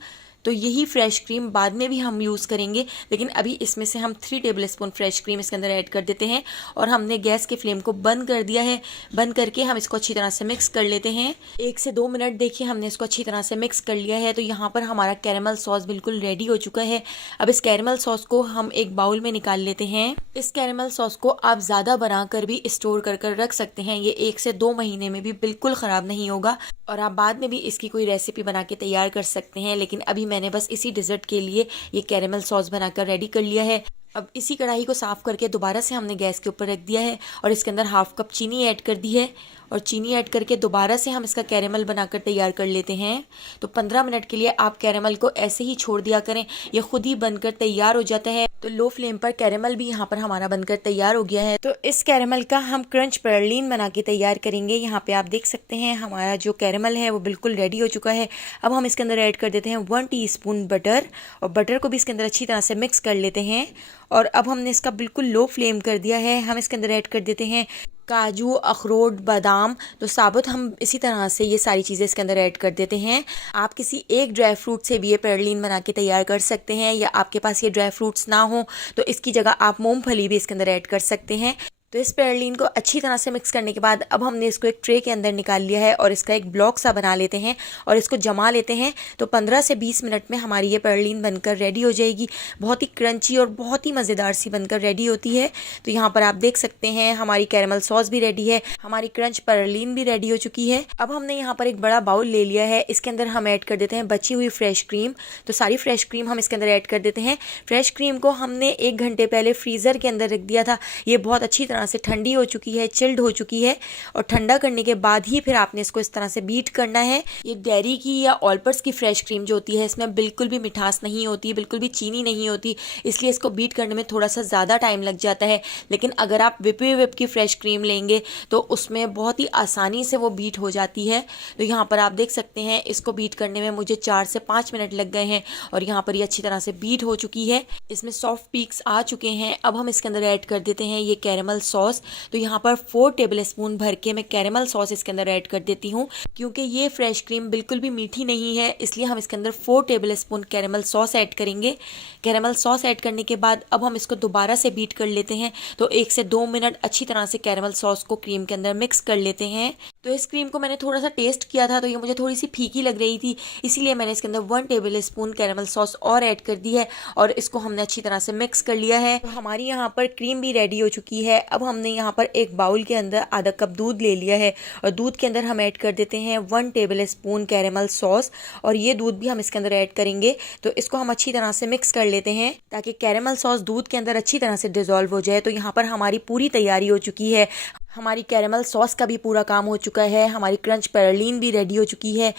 तो यही फ्रेश क्रीम बाद में भी हम यूज़ करेंगे, लेकिन अभी इसमें से हम 3 टेबल स्पून फ्रेश क्रीम इसके अंदर ऐड कर देते हैं और हमने गैस के फ्लेम को बंद कर दिया है। बंद करके हम इसको अच्छी तरह से मिक्स कर लेते हैं। 1 से 2 मिनट देखिए हमने इसको अच्छी तरह से मिक्स कर लिया है। तो यहाँ पर हमारा कैरेमल सॉस बिल्कुल रेडी हो चुका है। अब इस कैरेमल सॉस को हम एक बाउल में निकाल लेते हैं। इस कैरेमल सॉस को आप ज़्यादा बनाकर भी स्टोर कर रख सकते हैं। ये 1 से 2 महीने में भी बिल्कुल ख़राब नहीं होगा और आप बाद में भी इसकी कोई रेसिपी बना के तैयार कर सकते हैं। लेकिन अभी मैंने बस इसी डिज़र्ट के लिए ये कैरेमल सॉस बनाकर रेडी कर लिया है। अब इसी कढ़ाई को साफ़ करके दोबारा से हमने गैस के ऊपर रख दिया है और इसके अंदर हाफ कप चीनी ऐड कर दी है और चीनी ऐड करके दोबारा से हम इसका कैरेमल बनाकर तैयार कर लेते हैं। तो 15 मिनट के लिए आप कैरेमल को ऐसे ही छोड़ दिया करें, ये खुद ही बनकर तैयार हो जाता है। तो लो फ्लेम पर कैरेमल भी यहाँ पर हमारा बनकर तैयार हो गया है। तो इस कैरेमल का हम क्रंच प्रलीन बना के तैयार करेंगे। यहाँ पे आप देख सकते हैं हमारा जो कैरेमल है वो बिल्कुल रेडी हो चुका है। अब हम इसके अंदर ऐड कर देते हैं 1 टीस्पून बटर और बटर को भी इसके अंदर अच्छी तरह से मिक्स कर लेते हैं। और अब हमने इसका बिल्कुल लो फ्लेम कर दिया है। हम इसके अंदर ऐड कर देते हैं काजू, अखरोट, बादाम। तो साबुत हम इसी तरह से ये सारी चीज़ें इसके अंदर ऐड कर देते हैं। आप किसी एक ड्राई फ्रूट से भी ये प्रलीन बना के तैयार कर सकते हैं, या आपके पास ये ड्राई फ्रूट्स ना हो तो इसकी जगह आप मूंगफली भी इसके अंदर ऐड कर सकते हैं। तो इस प्रलीन को अच्छी तरह से मिक्स करने के बाद अब हमने इसको एक ट्रे के अंदर निकाल लिया है और इसका एक ब्लॉक सा बना लेते हैं और इसको जमा लेते हैं। तो 15 से 20 मिनट में हमारी ये प्रलीन बनकर रेडी हो जाएगी। बहुत ही क्रंची और बहुत ही मज़ेदार सी बनकर रेडी होती है। तो यहाँ पर आप देख सकते हैं हमारी कैरेमल सॉस भी रेडी है, हमारी क्रंच प्रलीन भी रेडी हो चुकी है। अब हमने यहाँ पर एक बड़ा बाउल ले लिया है, इसके अंदर हम ऐड कर देते हैं बची हुई फ्रेश क्रीम। तो सारी फ्रेश क्रीम हम इसके अंदर ऐड कर देते हैं। फ्रेश क्रीम को हमने 1 घंटे पहले फ्रीज़र के अंदर रख दिया था। ये बहुत अच्छी तरह से ठंडी हो चुकी है, चिल्ड हो चुकी है और ठंडा करने के बाद ही फिर आपने इसको इस तरह से बीट करना है। ये डेयरी की या ऑलपर्स की फ्रेश क्रीम जो होती है इसमें बिल्कुल भी मिठास नहीं होती, बिल्कुल भी चीनी नहीं होती, इसलिए इसको बीट करने में थोड़ा सा ज़्यादा टाइम लग जाता है। लेकिन अगर आप विप की फ्रेश क्रीम लेंगे तो उसमें बहुत ही आसानी से वो बीट हो जाती है। तो यहाँ पर आप देख सकते हैं इसको बीट करने में मुझे 4 से 5 मिनट लग गए हैं और यहाँ पर ये अच्छी तरह से बीट हो चुकी है। इसमें सॉफ्ट पीक्स आ चुके हैं। अब हम इसके अंदर ऐड कर देते हैं ये कैरेमल सॉस। तो यहाँ पर 4 टेबलस्पून भर के मैं कैरेमल सॉस इसके अंदर ऐड कर देती हूँ। क्योंकि ये फ्रेश क्रीम बिल्कुल भी मीठी नहीं है इसलिए हम इसके अंदर 4 टेबलस्पून कैरेमल सॉस ऐड करेंगे। कैरेमल सॉस ऐड करने के बाद अब हम इसको दोबारा से बीट कर लेते हैं। तो 1 से 2 मिनट अच्छी तरह से कैरेमल सॉस को क्रीम के अंदर मिक्स कर लेते हैं। तो इस क्रीम को मैंने थोड़ा सा टेस्ट किया था तो ये मुझे थोड़ी सी फीकी लग रही थी, इसीलिए मैंने इसके अंदर 1 टेबलस्पून कैरेमल सॉस और ऐड कर दी है और इसको हमने अच्छी तरह से मिक्स कर लिया है। तो हमारी यहाँ पर क्रीम भी रेडी हो चुकी है। अब हमने यहाँ पर एक बाउल के अंदर आधा कप दूध ले लिया है और दूध के अंदर हम ऐड कर देते हैं 1 टेबलस्पून कैरेमल सॉस और ये दूध भी हम इसके अंदर ऐड करेंगे। तो इसको हम अच्छी तरह से मिक्स कर लेते हैं ताकि कैरेमल सॉस दूध के अंदर अच्छी तरह से डिजोल्व हो जाए। तो यहाँ पर हमारी पूरी तैयारी हो चुकी है। हमारी कैरेमल सॉस का भी पूरा काम हो चुका है, हमारी क्रंच प्रलीन भी रेडी हो चुकी है।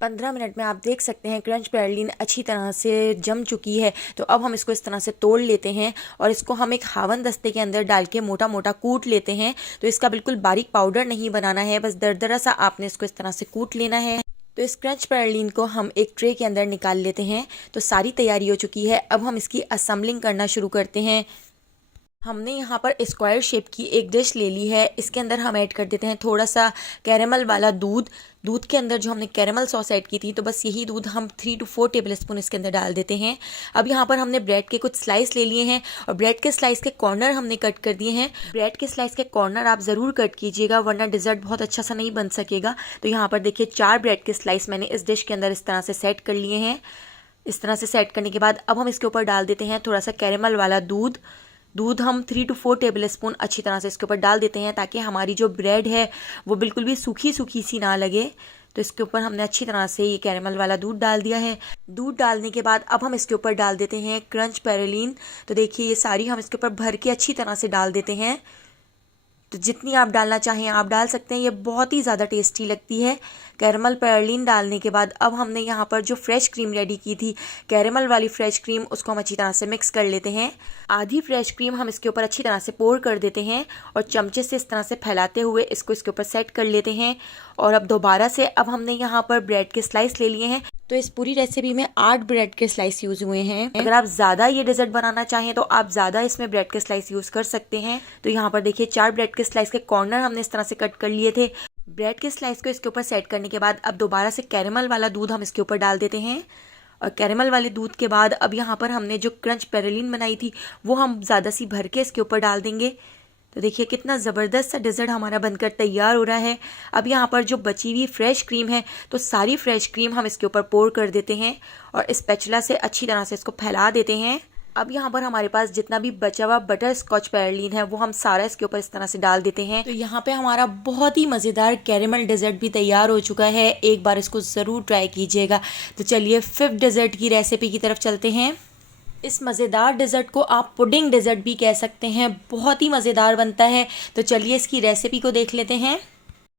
15 मिनट में आप देख सकते हैं क्रंच प्रलीन अच्छी तरह से जम चुकी है। तो अब हम इसको इस तरह से तोड़ लेते हैं और इसको हम एक हावन दस्ते के अंदर डाल के मोटा मोटा कूट लेते हैं। तो इसका बिल्कुल बारीक पाउडर नहीं बनाना है, बस दरदरा सा आपने इसको इस तरह से कूट लेना है। तो इस क्रंच प्रलीन को हम एक ट्रे के अंदर निकाल लेते हैं। तो सारी तैयारी हो चुकी है। अब हम इसकी असेंबलिंग करना शुरू करते हैं। हमने यहाँ पर स्क्वायर शेप की एक डिश ले ली है। इसके अंदर हम ऐड कर देते हैं थोड़ा सा कैरेमल वाला दूध। दूध के अंदर जो हमने कैरेमल सॉस ऐड की थी तो बस यही दूध हम 3 to 4 टेबलस्पून इसके अंदर डाल देते हैं। अब यहाँ पर हमने ब्रेड के कुछ स्लाइस ले लिए हैं और ब्रेड के स्लाइस के कॉर्नर हमने कट कर दिए हैं। ब्रेड के स्लाइस के कॉर्नर आप ज़रूर कट कीजिएगा वरना डिज़र्ट बहुत अच्छा सा नहीं बन सकेगा। तो यहाँ पर देखिए 4 ब्रेड के स्लाइस मैंने इस डिश के अंदर इस तरह से सेट कर लिए हैं। इस तरह से सेट करने के बाद अब हम इसके ऊपर डाल देते हैं थोड़ा सा कैरेमल वाला दूध। दूध हम 3 to 4 टेबलस्पून अच्छी तरह से इसके ऊपर डाल देते हैं ताकि हमारी जो ब्रेड है वो बिल्कुल भी सूखी सूखी सी ना लगे। तो इसके ऊपर हमने अच्छी तरह से ये कैरेमल वाला दूध डाल दिया है। दूध डालने के बाद अब हम इसके ऊपर डाल देते हैं क्रंच प्रलीन। तो देखिए ये सारी हम इसके ऊपर भर के अच्छी तरह से डाल देते हैं। तो जितनी आप डालना चाहें आप डाल सकते हैं, ये बहुत ही ज़्यादा टेस्टी लगती है। कैरेमल प्रलीन डालने के बाद अब हमने यहाँ पर जो फ्रेश क्रीम रेडी की थी कैरेमल वाली फ्रेश क्रीम, उसको हम अच्छी तरह से मिक्स कर लेते हैं। आधी फ्रेश क्रीम हम इसके ऊपर अच्छी तरह से पोर कर देते हैं और चमचे से इस तरह से फैलाते हुए इसको इसके ऊपर सेट कर लेते हैं। और अब दोबारा से अब हमने यहाँ पर ब्रेड के स्लाइस ले लिए हैं। तो इस पूरी रेसिपी में 8 ब्रेड के स्लाइस यूज हुए हैं। अगर आप ज़्यादा ये डेजर्ट बनाना चाहें तो आप ज़्यादा इसमें ब्रेड के स्लाइस यूज़ कर सकते हैं। तो यहाँ पर देखिए 4 ब्रेड के स्लाइस के कॉर्नर हमने इस तरह से कट कर लिए थे। ब्रेड के स्लाइस को इसके ऊपर सेट करने के बाद अब दोबारा से कैरेमल वाला दूध हम इसके ऊपर डाल देते हैं। और कैरेमल वाले दूध के बाद अब यहाँ पर हमने जो क्रंच प्रलीन बनाई थी वो हम ज़्यादा सी भर के इसके ऊपर डाल देंगे। तो देखिए कितना ज़बरदस्त सा डेजर्ट हमारा बनकर तैयार हो रहा है। अब यहाँ पर जो बची हुई फ्रेश क्रीम है तो सारी फ्रेश क्रीम हम इसके ऊपर पोर कर देते हैं और स्पैचुला से अच्छी तरह से इसको फैला देते हैं। अब यहाँ पर हमारे पास जितना भी बचा हुआ बटर स्कॉच प्रलीन है वो हम सारा इसके ऊपर इस तरह से डाल देते हैं। तो यहाँ पे हमारा बहुत ही मज़ेदार कैरेमल डेजर्ट भी तैयार हो चुका है। एक बार इसको ज़रूर ट्राई कीजिएगा। तो चलिए 5th डेजर्ट की रेसिपी की तरफ चलते हैं। इस मज़ेदार डेज़र्ट को आप पुडिंग डेज़र्ट भी कह सकते हैं, बहुत ही मज़ेदार बनता है। तो चलिए इसकी रेसिपी को देख लेते हैं।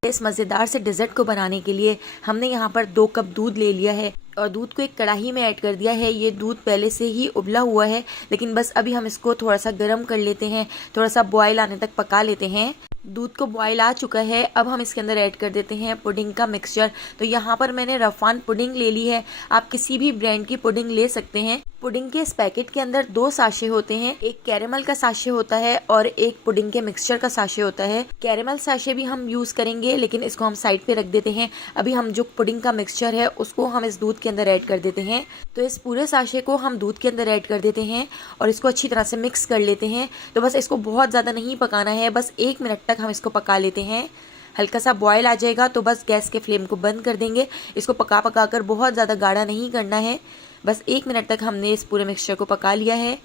इस मज़ेदार से डेज़र्ट को बनाने के लिए हमने यहाँ पर 2 कप दूध ले लिया है और दूध को एक कढ़ाई में ऐड कर दिया है। ये दूध पहले से ही उबला हुआ है, लेकिन बस अभी हम इसको थोड़ा सा गर्म कर लेते हैं, थोड़ा सा बॉयल आने तक पका लेते हैं। दूध को बॉयल आ चुका है, अब हम इसके अंदर ऐड कर देते हैं पुडिंग का मिक्सचर। तो यहाँ पर मैंने रफान पुडिंग ले ली है, आप किसी भी ब्रांड की पुडिंग ले सकते हैं। पुडिंग के इस पैकेट के अंदर 2 साशे होते हैं, एक कैरेमल का साशे होता है और एक पुडिंग के मिक्सचर का साशे होता है। कैरेमल साशे भी हम यूज करेंगे, लेकिन इसको हम साइड पे रख देते हैं। अभी हम जो पुडिंग का मिक्सचर है उसको हम इस दूध के अंदर ऐड कर देते हैं। तो इस पूरे साशे को हम दूध के अंदर ऐड कर देते हैं और इसको अच्छी तरह से मिक्स कर लेते हैं। तो बस इसको बहुत ज़्यादा नहीं पकाना है, बस 1 मिनट तक हम इसको पका लेते हैं। हल्का सा बॉयल आ जाएगा तो बस गैस के फ्लेम को बंद कर देंगे। इसको पका पका कर बहुत ज़्यादा गाढ़ा नहीं करना है, बस 1 मिनट तक हमने इस पूरे मिक्सचर को पका लिया है।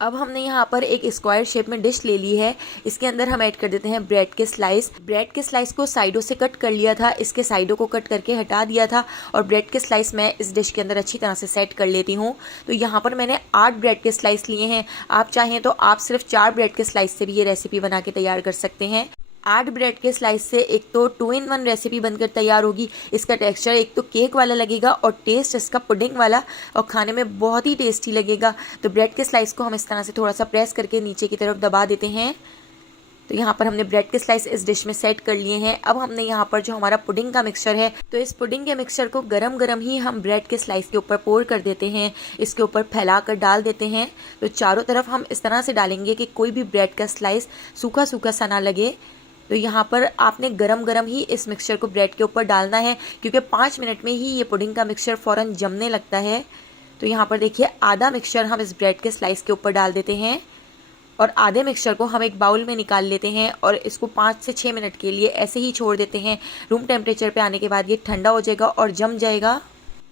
अब हमने यहाँ पर एक स्क्वायर शेप में डिश ले ली है, इसके अंदर हम ऐड कर देते हैं ब्रेड के स्लाइस। ब्रेड के स्लाइस को साइडों से कट कर लिया था, इसके साइडों को कट करके हटा दिया था और ब्रेड के स्लाइस मैं इस डिश के अंदर अच्छी तरह से सेट कर लेती हूँ। तो यहाँ पर मैंने 8 ब्रेड के स्लाइस लिए हैं, आप चाहें तो आप सिर्फ 4 ब्रेड के स्लाइस से भी ये रेसिपी बना के तैयार कर सकते हैं। 8 ब्रेड के स्लाइस से एक तो 2 in 1 रेसिपी बनकर तैयार होगी। इसका टेक्सचर एक तो केक वाला लगेगा और टेस्ट इसका पुडिंग वाला, और खाने में बहुत ही टेस्टी लगेगा। तो ब्रेड के स्लाइस को हम इस तरह से थोड़ा सा प्रेस करके नीचे की तरफ दबा देते हैं। तो यहाँ पर हमने ब्रेड के स्लाइस इस डिश में सेट कर लिए हैं। अब हमने यहाँ पर जो हमारा पुडिंग का मिक्सचर है, तो इस पुडिंग के मिक्सचर को गरम गरम ही हम ब्रेड के स्लाइस के ऊपर पोर कर देते हैं, इसके ऊपर फैला कर डाल देते हैं। तो चारों तरफ हम इस तरह से डालेंगे कि कोई भी ब्रेड का स्लाइस सूखा सूखा सा ना लगे। तो यहाँ पर आपने गरम गरम ही इस मिक्सचर को ब्रेड के ऊपर डालना है, क्योंकि 5 मिनट में ही ये पुडिंग का मिक्सचर फ़ौरन जमने लगता है। तो यहाँ पर देखिए आधा मिक्सचर हम इस ब्रेड के स्लाइस के ऊपर डाल देते हैं और आधे मिक्सचर को हम एक बाउल में निकाल लेते हैं और इसको 5 से 6 मिनट के लिए ऐसे ही छोड़ देते हैं। रूम टेम्परेचर पे आने के बाद ये ठंडा हो जाएगा और जम जाएगा।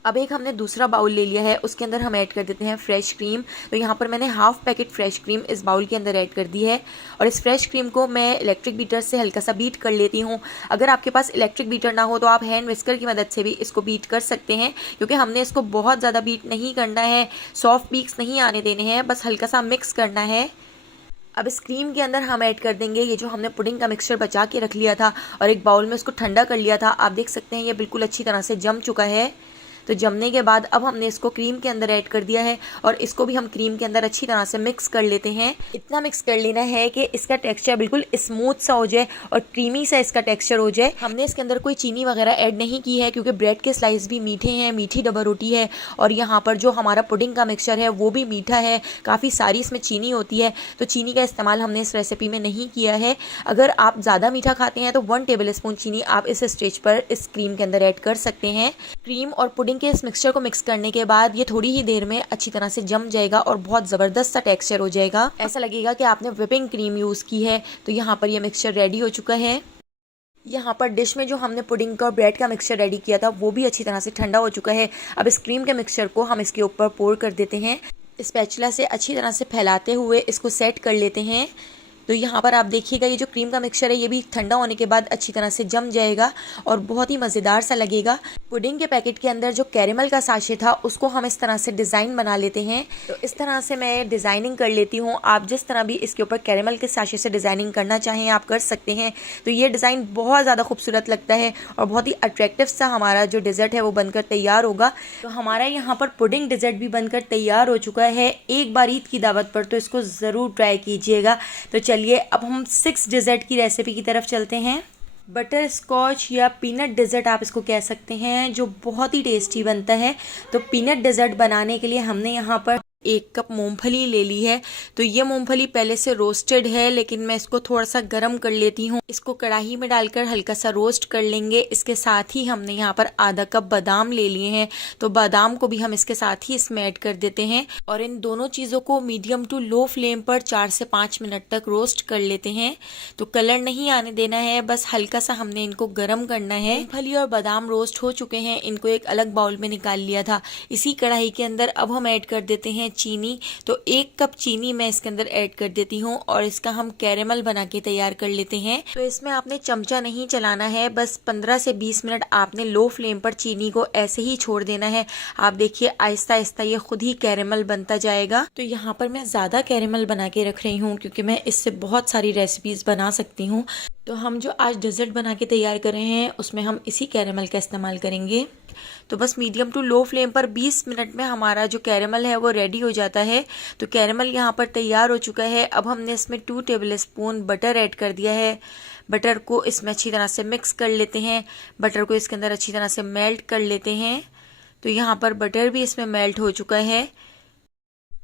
अब एक हमने दूसरा बाउल ले लिया है, उसके अंदर हम ऐड कर देते हैं फ्रेश क्रीम। तो यहाँ पर मैंने हाफ पैकेट फ्रेश क्रीम इस बाउल के अंदर ऐड कर दी है और इस फ्रेश क्रीम को मैं इलेक्ट्रिक बीटर से हल्का सा बीट कर लेती हूँ। अगर आपके पास इलेक्ट्रिक बीटर ना हो तो आप हैंड विस्कर की मदद से भी इसको बीट कर सकते हैं, क्योंकि हमने इसको बहुत ज़्यादा बीट नहीं करना है, सॉफ्ट पीक्स नहीं आने देने हैं, बस हल्का सा मिक्स करना है। अब इस क्रीम के अंदर हम ऐड कर देंगे ये जो हमने पुडिंग का मिक्सचर बचा के रख लिया था और एक बाउल में उसको ठंडा कर लिया था। आप देख सकते हैं ये बिल्कुल अच्छी तरह से जम चुका है। तो जमने के बाद अब हमने इसको क्रीम के अंदर ऐड कर दिया है और इसको भी हम क्रीम के अंदर अच्छी तरह से मिक्स कर लेते हैं। इतना मिक्स कर लेना है कि इसका टेक्सचर बिल्कुल स्मूथ सा हो जाए और क्रीमी सा इसका टेक्सचर हो जाए। हमने इसके अंदर कोई चीनी वगैरह ऐड नहीं की है, क्योंकि ब्रेड के स्लाइस भी मीठे हैं, मीठी डबल रोटी है और यहाँ पर जो हमारा पुडिंग का मिक्सचर है वो भी मीठा है, काफ़ी सारी इसमें चीनी होती है। तो चीनी का इस्तेमाल हमने इस रेसिपी में नहीं किया है। अगर आप ज़्यादा मीठा खाते हैं तो 1 टेबल स्पून चीनी आप इस स्टेज पर इस क्रीम के अंदर ऐड कर सकते हैं। क्रीम और पुडिंग के इस मिक्सचर को मिक्स करने के बाद ये थोड़ी ही देर में अच्छी तरह से जम जाएगा और बहुत ज़बरदस्त सा टेक्सचर हो जाएगा। ऐसा लगेगा कि आपने व्हिपिंग क्रीम यूज़ की है। तो यहाँ पर ये मिक्सचर रेडी हो चुका है। यहाँ पर डिश में जो हमने पुडिंग का और ब्रेड का मिक्सचर रेडी किया था वो भी अच्छी तरह से ठंडा हो चुका है। अब इस क्रीम के मिक्सचर को हम इसके ऊपर पोर कर देते हैं। स्पैचुला से अच्छी तरह से फैलाते हुए इसको सेट कर लेते हैं। तो यहाँ पर आप देखिएगा ये जो क्रीम का मिक्सचर है ये भी ठंडा होने के बाद अच्छी तरह से जम जाएगा और बहुत ही मज़ेदार सा लगेगा। पुडिंग के पैकेट के अंदर जो कैरेमल का साशे था उसको हम इस तरह से डिज़ाइन बना लेते हैं। तो इस तरह से मैं डिज़ाइनिंग कर लेती हूँ। आप जिस तरह भी इसके ऊपर कैरेमल के साशे से डिज़ाइनिंग करना चाहें आप कर सकते हैं। तो ये डिज़ाइन बहुत ज़्यादा खूबसूरत लगता है और बहुत ही अट्रैक्टिव सा हमारा जो डिज़र्ट है वो बनकर तैयार होगा। तो हमारा यहाँ पर पुडिंग डिज़र्ट भी बनकर तैयार हो चुका है। एक बार ईद की दावत पर तो इसको ज़रूर ट्राई कीजिएगा। तो चलिए अब हम 6 डिज़र्ट की रेसिपी की तरफ चलते हैं। बटर स्कॉच या पीनट डेजर्ट आप इसको कह सकते हैं, जो बहुत ही टेस्टी बनता है। तो पीनट डेजर्ट बनाने के लिए हमने यहाँ पर 1 कप मूंगफली ले ली है। तो ये मूंगफली पहले से रोस्टेड है, लेकिन मैं इसको थोड़ा सा गर्म कर लेती हूँ। इसको कढ़ाई में डालकर हल्का सा रोस्ट कर लेंगे। इसके साथ ही हमने यहाँ पर आधा कप बादाम ले लिए हैं, तो बादाम को भी हम इसके साथ ही इसमें ऐड कर देते हैं और इन दोनों चीज़ों को मीडियम टू लो फ्लेम पर 4 से 5 मिनट तक रोस्ट कर लेते हैं। तो कलर नहीं आने देना है, बस हल्का सा हमने इनको गर्म करना है। मूंगफली और बादाम रोस्ट हो चुके हैं, इनको एक अलग बाउल में निकाल लिया था। इसी कढ़ाई के अंदर अब हम ऐड कर देते हैं चीनी। तो 1 कप चीनी मैं इसके अंदर ऐड कर देती हूँ और इसका हम कैरेमल बना के तैयार कर लेते हैं। तो इसमें आपने चमचा नहीं चलाना है, बस 15 से 20 मिनट आपने लो फ्लेम पर चीनी को ऐसे ही छोड़ देना है। आप देखिए आहिस्ता आहिस्ता ये खुद ही कैरेमल बनता जाएगा। तो यहाँ पर मैं ज़्यादा कैरेमल बना के रख रही हूँ क्योंकि मैं इससे बहुत सारी रेसिपीज़ बना सकती हूँ। तो हम जो आज डेजर्ट बना के तैयार कर रहे हैं उसमें हम इसी कैरेमल का इस्तेमाल करेंगे। तो बस मीडियम टू लो फ्लेम पर 20 मिनट में हमारा जो कैरेमल है वो रेडी हो जाता है। तो कैरेमल यहाँ पर तैयार हो चुका है। अब हमने इसमें 2 टेबल स्पून बटर ऐड कर दिया है। बटर को इसमें अच्छी तरह से मिक्स कर लेते हैं। बटर को इसके अंदर अच्छी तरह से मेल्ट कर लेते हैं। तो यहाँ पर बटर भी इसमें मेल्ट हो चुका है।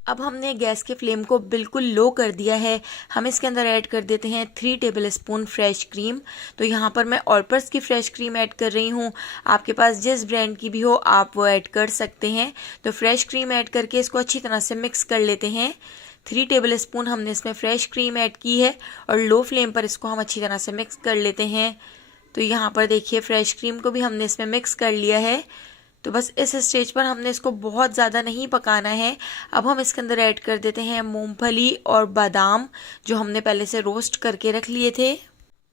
अब हमने गैस के फ्लेम को बिल्कुल लो कर दिया है। हम इसके अंदर ऐड कर देते हैं 3 टेबल स्पून फ्रेश क्रीम। तो यहाँ पर मैं ऑलपर्स की फ्रेश क्रीम ऐड कर रही हूँ। आपके पास जिस ब्रांड की भी हो आप वो ऐड कर सकते हैं। तो फ्रेश क्रीम ऐड करके इसको अच्छी तरह से मिक्स कर लेते हैं। 3 टेबल स्पून हमने इसमें फ्रेश क्रीम ऐड की है और लो फ्लेम पर इसको हम अच्छी तरह से मिक्स कर लेते हैं। तो यहाँ पर देखिए फ्रेश क्रीम को भी हमने इसमें मिक्स कर लिया है। तो बस इस स्टेज पर हमने इसको बहुत ज़्यादा नहीं पकाना है। अब हम इसके अंदर ऐड कर देते हैं मूंगफली और बादाम जो हमने पहले से रोस्ट करके रख लिए थे।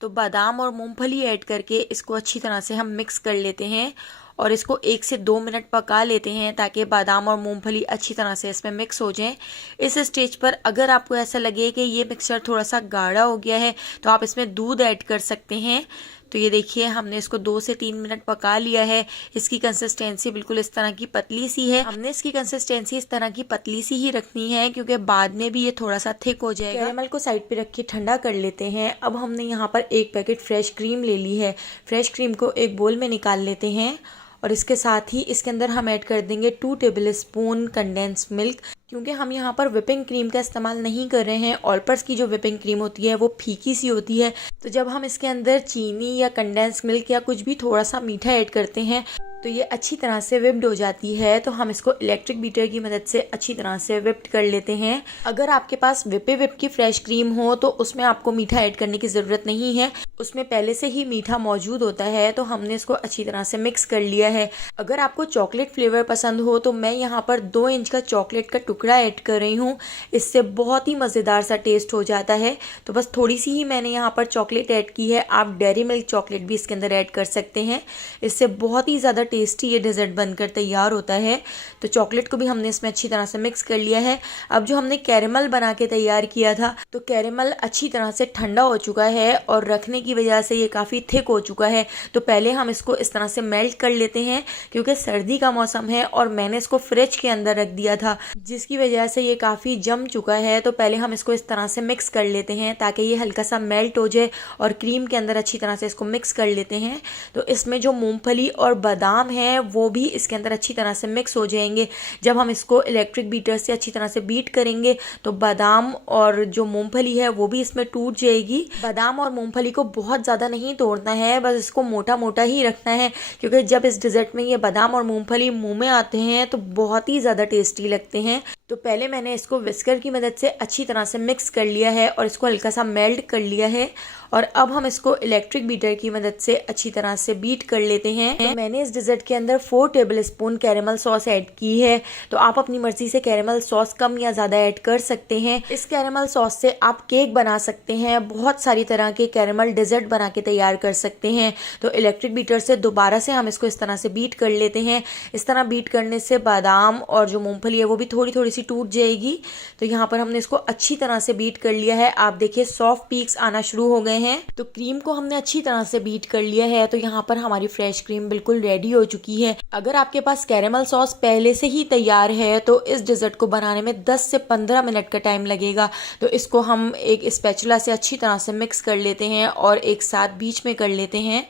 तो बादाम और मूंगफली ऐड करके इसको अच्छी तरह से हम मिक्स कर लेते हैं और इसको 1 से 2 मिनट पका लेते हैं ताकि बादाम और मूंगफली अच्छी तरह से इसमें मिक्स हो जाएं। इस स्टेज पर अगर आपको ऐसा लगे कि ये मिक्सचर थोड़ा सा गाढ़ा हो गया है तो आप इसमें दूध ऐड कर सकते हैं। तो ये देखिए हमने इसको 2 से 3 मिनट पका लिया है। इसकी कंसिस्टेंसी बिल्कुल इस तरह की पतली सी है। हमने इसकी कंसिस्टेंसी इस तरह की पतली सी ही रखनी है क्योंकि बाद में भी ये थोड़ा सा थिक हो जाएगा। कैरेमल को साइड पे रख के ठंडा कर लेते हैं। अब हमने यहाँ पर 1 पैकेट फ्रेश क्रीम ले ली है। फ्रेश क्रीम को एक बोल में निकाल लेते हैं और इसके साथ ही इसके अंदर हम ऐड कर देंगे 2 टेबल स्पून कंडेंस मिल्क। क्योंकि हम यहाँ पर विपिंग क्रीम का इस्तेमाल नहीं कर रहे हैं। ऑलपर्स की जो विपिंग क्रीम होती है वो फीकी सी होती है। तो जब हम इसके अंदर चीनी या कंडेंस मिल्क या कुछ भी थोड़ा सा मीठा ऐड करते हैं तो ये अच्छी तरह से विप्ड हो जाती है। तो हम इसको इलेक्ट्रिक बीटर की मदद से अच्छी तरह से विप्ड कर लेते हैं। अगर आपके पास विप की फ्रेश क्रीम हो तो उसमें आपको मीठा ऐड करने की ज़रूरत नहीं है, उसमें पहले से ही मीठा मौजूद होता है। तो हमने इसको अच्छी तरह से मिक्स कर लिया है। अगर आपको चॉकलेट फ्लेवर पसंद हो तो मैं यहाँ पर 2 इंच का चॉकलेट का टुकड़ा ऐड कर रही हूँ। इससे बहुत ही मज़ेदार सा टेस्ट हो जाता है। तो बस थोड़ी सी ही मैंने यहाँ पर चॉकलेट ऐड की है। आप डेयरी मिल्क चॉकलेट भी इसके अंदर ऐड कर सकते हैं। इससे बहुत ही ज़्यादा टेस्टी ये डेजर्ट बनकर तैयार होता है। तो चॉकलेट को भी हमने इसमें अच्छी तरह से मिक्स कर लिया है। अब जो हमने कैरेमल बना के तैयार किया था तो कैरेमल अच्छी तरह से ठंडा हो चुका है और रखने की वजह से ये काफ़ी थिक हो चुका है। तो पहले हम इसको इस तरह से मेल्ट कर लेते हैं क्योंकि सर्दी का मौसम है और मैंने इसको फ्रिज के अंदर रख दिया था जिसकी वजह से ये काफ़ी जम चुका है। तो पहले हम इसको इस तरह से मिक्स कर लेते हैं ताकि ये हल्का सा मेल्ट हो जाए और क्रीम के अंदर अच्छी तरह से इसको मिक्स कर लेते हैं। तो इसमें जो मूंगफली और बादाम है वो भी इसके अंदर अच्छी तरह से मिक्स हो जाएंगे। जब हम इसको इलेक्ट्रिक बीटर से अच्छी तरह से बीट करेंगे तो बादाम और जो मूंगफली है वो भी इसमें टूट जाएगी। बादाम और मूंगफली को बहुत ज़्यादा नहीं तोड़ना है, बस इसको मोटा मोटा ही रखना है क्योंकि जब इस डिज़र्ट में ये बादाम और मूंगफली मुंह में आते हैं तो बहुत ही ज़्यादा टेस्टी लगते हैं। तो पहले मैंने इसको विस्कर की मदद से अच्छी तरह से मिक्स कर लिया है और इसको हल्का सा मेल्ट कर लिया है और अब हम इसको इलेक्ट्रिक बीटर की मदद से अच्छी तरह से बीट कर लेते हैं। तो मैंने इस डिज़र्ट के अंदर 4 table spoon caramel sauce add की है। तो आप अपनी मर्जी से कैरेमल सॉस कम या ज़्यादा ऐड कर सकते हैं। इस कैरेमल सॉस से आप केक बना सकते हैं, बहुत सारी तरह के कैरेमल डिज़र्ट बना के तैयार कर सकते हैं। तो इलेक्ट्रिक बीटर से दोबारा से हम इसको इस तरह से बीट कर लेते हैं। इस तरह बीट करने से बादाम और जो मूंगफली है वो भी थोड़ी थोड़ी सी टूट जाएगी। तो यहाँ पर हमने इसको अच्छी तरह से बीट कर लिया है। आप देखिए सॉफ्ट पीक्स आना शुरू हो गए हैं। तो क्रीम को हमने अच्छी तरह से बीट कर लिया है। तो यहाँ पर हमारी फ्रेश क्रीम बिल्कुल रेडी हो चुकी है। अगर आपके पास कैरेमल सॉस पहले से ही तैयार है तो इस डिज़र्ट को बनाने में 10 से 15 मिनट का टाइम लगेगा। तो इसको हम एक स्पैचुला से अच्छी तरह से मिक्स कर लेते हैं और एक साथ बीच में कर लेते हैं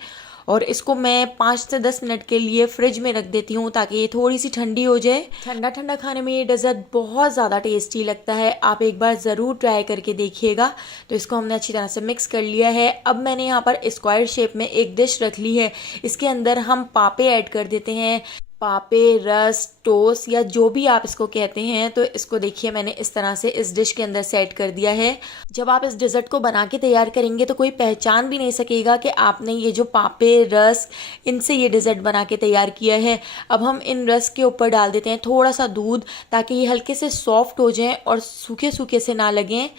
और इसको मैं 5 से 10 मिनट के लिए फ्रिज में रख देती हूँ ताकि ये थोड़ी सी ठंडी हो जाए। ठंडा ठंडा खाने में ये डेजर्ट बहुत ज़्यादा टेस्टी लगता है। आप एक बार ज़रूर ट्राई करके देखिएगा। तो इसको हमने अच्छी तरह से मिक्स कर लिया है। अब मैंने यहाँ पर स्क्वायर शेप में एक डिश रख ली है। इसके अंदर हम पापे ऐड कर देते हैं। पापे, रस, टोस्ट या जो भी आप इसको कहते हैं। तो इसको देखिए मैंने इस तरह से इस डिश के अंदर सेट कर दिया है। जब आप इस डेजर्ट को बना के तैयार करेंगे तो कोई पहचान भी नहीं सकेगा कि आपने ये जो पापे, रस, इनसे ये डेजर्ट बना के तैयार किया है। अब हम इन रस के ऊपर डाल देते हैं थोड़ा सा दूध, ताकि ये हल्के से सॉफ्ट हो जाएं और सूखे सूखे से ना लगें।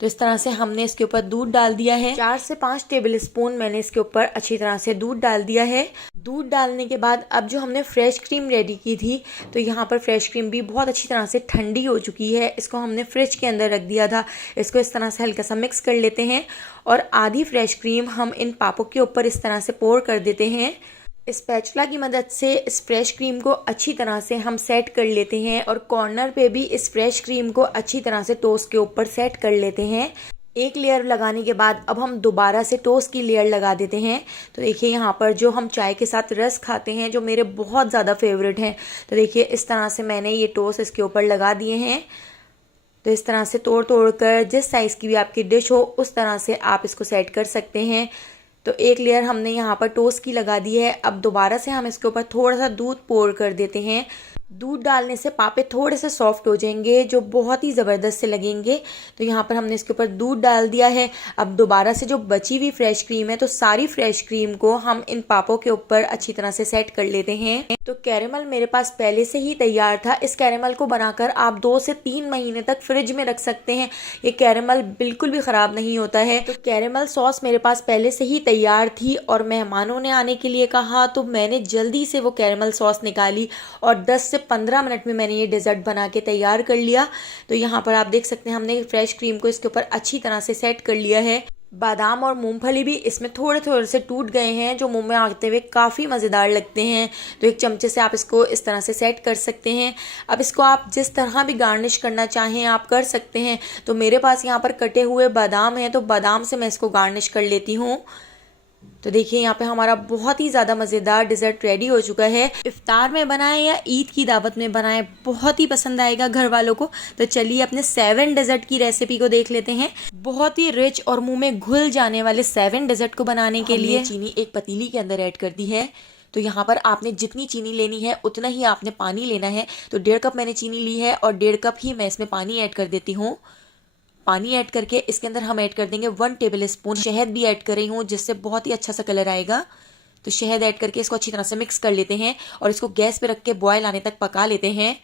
तो इस तरह से हमने इसके ऊपर दूध डाल दिया है। 4 से 5 टेबल स्पून मैंने इसके ऊपर अच्छी तरह से दूध डाल दिया है। दूध डालने के बाद अब जो हमने फ्रेश क्रीम रेडी की थी, तो यहाँ पर फ्रेश क्रीम भी बहुत अच्छी तरह से ठंडी हो चुकी है। इसको हमने फ्रिज के अंदर रख दिया था। इसको इस तरह से हल्का सा मिक्स कर लेते हैं और आधी फ्रेश क्रीम हम इन पापों के ऊपर इस तरह से पोर कर देते हैं। स्पैचुला की मदद से इस फ्रेश क्रीम को अच्छी तरह से हम सेट कर लेते हैं और कॉर्नर पे भी इस फ्रेश क्रीम को अच्छी तरह से टोस्ट के ऊपर सेट कर लेते हैं। एक लेयर लगाने के बाद अब हम दोबारा से टोस्ट की लेयर लगा देते हैं। तो देखिए यहाँ पर जो हम चाय के साथ रस खाते हैं, जो मेरे बहुत ज़्यादा फेवरेट हैं, तो देखिए इस तरह से मैंने ये टोस्ट इसके ऊपर लगा दिए हैं। तो इस तरह से तोड़ तोड़ कर जिस साइज़ की भी आपकी डिश हो उस तरह से आप इसको सेट कर सकते हैं। तो एक लेयर हमने यहाँ पर टोस्ट की लगा दी है। अब दोबारा से हम इसके ऊपर थोड़ा सा दूध पोर कर देते हैं। दूध डालने से पापे थोड़े से सॉफ्ट हो जाएंगे, जो बहुत ही ज़बरदस्त से लगेंगे। तो यहाँ पर हमने इसके ऊपर दूध डाल दिया है। अब दोबारा से जो बची हुई फ्रेश क्रीम है, तो सारी फ्रेश क्रीम को हम इन पापों के ऊपर अच्छी तरह से सेट कर लेते हैं। तो कैरेमल मेरे पास पहले से ही तैयार था। इस कैरेमल को बनाकर आप 2 से 3 महीने तक फ्रिज में रख सकते हैं। ये कैरेमल बिल्कुल भी ख़राब नहीं होता है। तो कैरेमल सॉस मेरे पास पहले से ही तैयार थी और मेहमानों ने आने के लिए कहा, तो मैंने जल्दी से वो कैरेमल सॉस निकाली और 10 से 15 मिनट में मैंने ये डेजर्ट बना के तैयार कर लिया। तो यहाँ पर आप देख सकते हैं हमने फ्रेश क्रीम को इसके ऊपर अच्छी तरह से सेट कर लिया है। बादाम और मूंगफली भी इसमें थोड़े थोड़े से टूट गए हैं, जो मुंह में आते हुए काफ़ी मज़ेदार लगते हैं। तो एक चमचे से आप इसको इस तरह से सेट कर सकते हैं। अब इसको आप जिस तरह भी गार्निश करना चाहें आप कर सकते हैं। तो मेरे पास यहाँ पर कटे हुए बादाम हैं, तो बादाम से मैं इसको गार्निश कर लेती हूँ। तो देखिए यहाँ पे हमारा बहुत ही ज़्यादा मज़ेदार डिज़र्ट रेडी हो चुका है। इफ्तार में बनाएं या ईद की दावत में बनाएं, बहुत ही पसंद आएगा घर वालों को। तो चलिए अपने 7 डेजर्ट की रेसिपी को देख लेते हैं। बहुत ही रिच और मुंह में घुल जाने वाले 7 डेजर्ट को बनाने के लिए चीनी एक पतीली के अंदर ऐड कर दी है। तो यहाँ पर आपने जितनी चीनी लेनी है उतना ही आपने पानी लेना है। तो 1.5 कप मैंने चीनी ली है और 1.5 कप ही मैं इसमें पानी ऐड कर देती हूँ। पानी ऐड करके इसके अंदर हम ऐड कर देंगे 1 टेबल स्पून शहद भी ऐड कर रही हूँ, जिससे बहुत ही अच्छा सा कलर आएगा। तो शहद ऐड करके इसको अच्छी तरह से मिक्स कर लेते हैं और इसको गैस पे रख के बॉयल आने तक पका लेते हैं।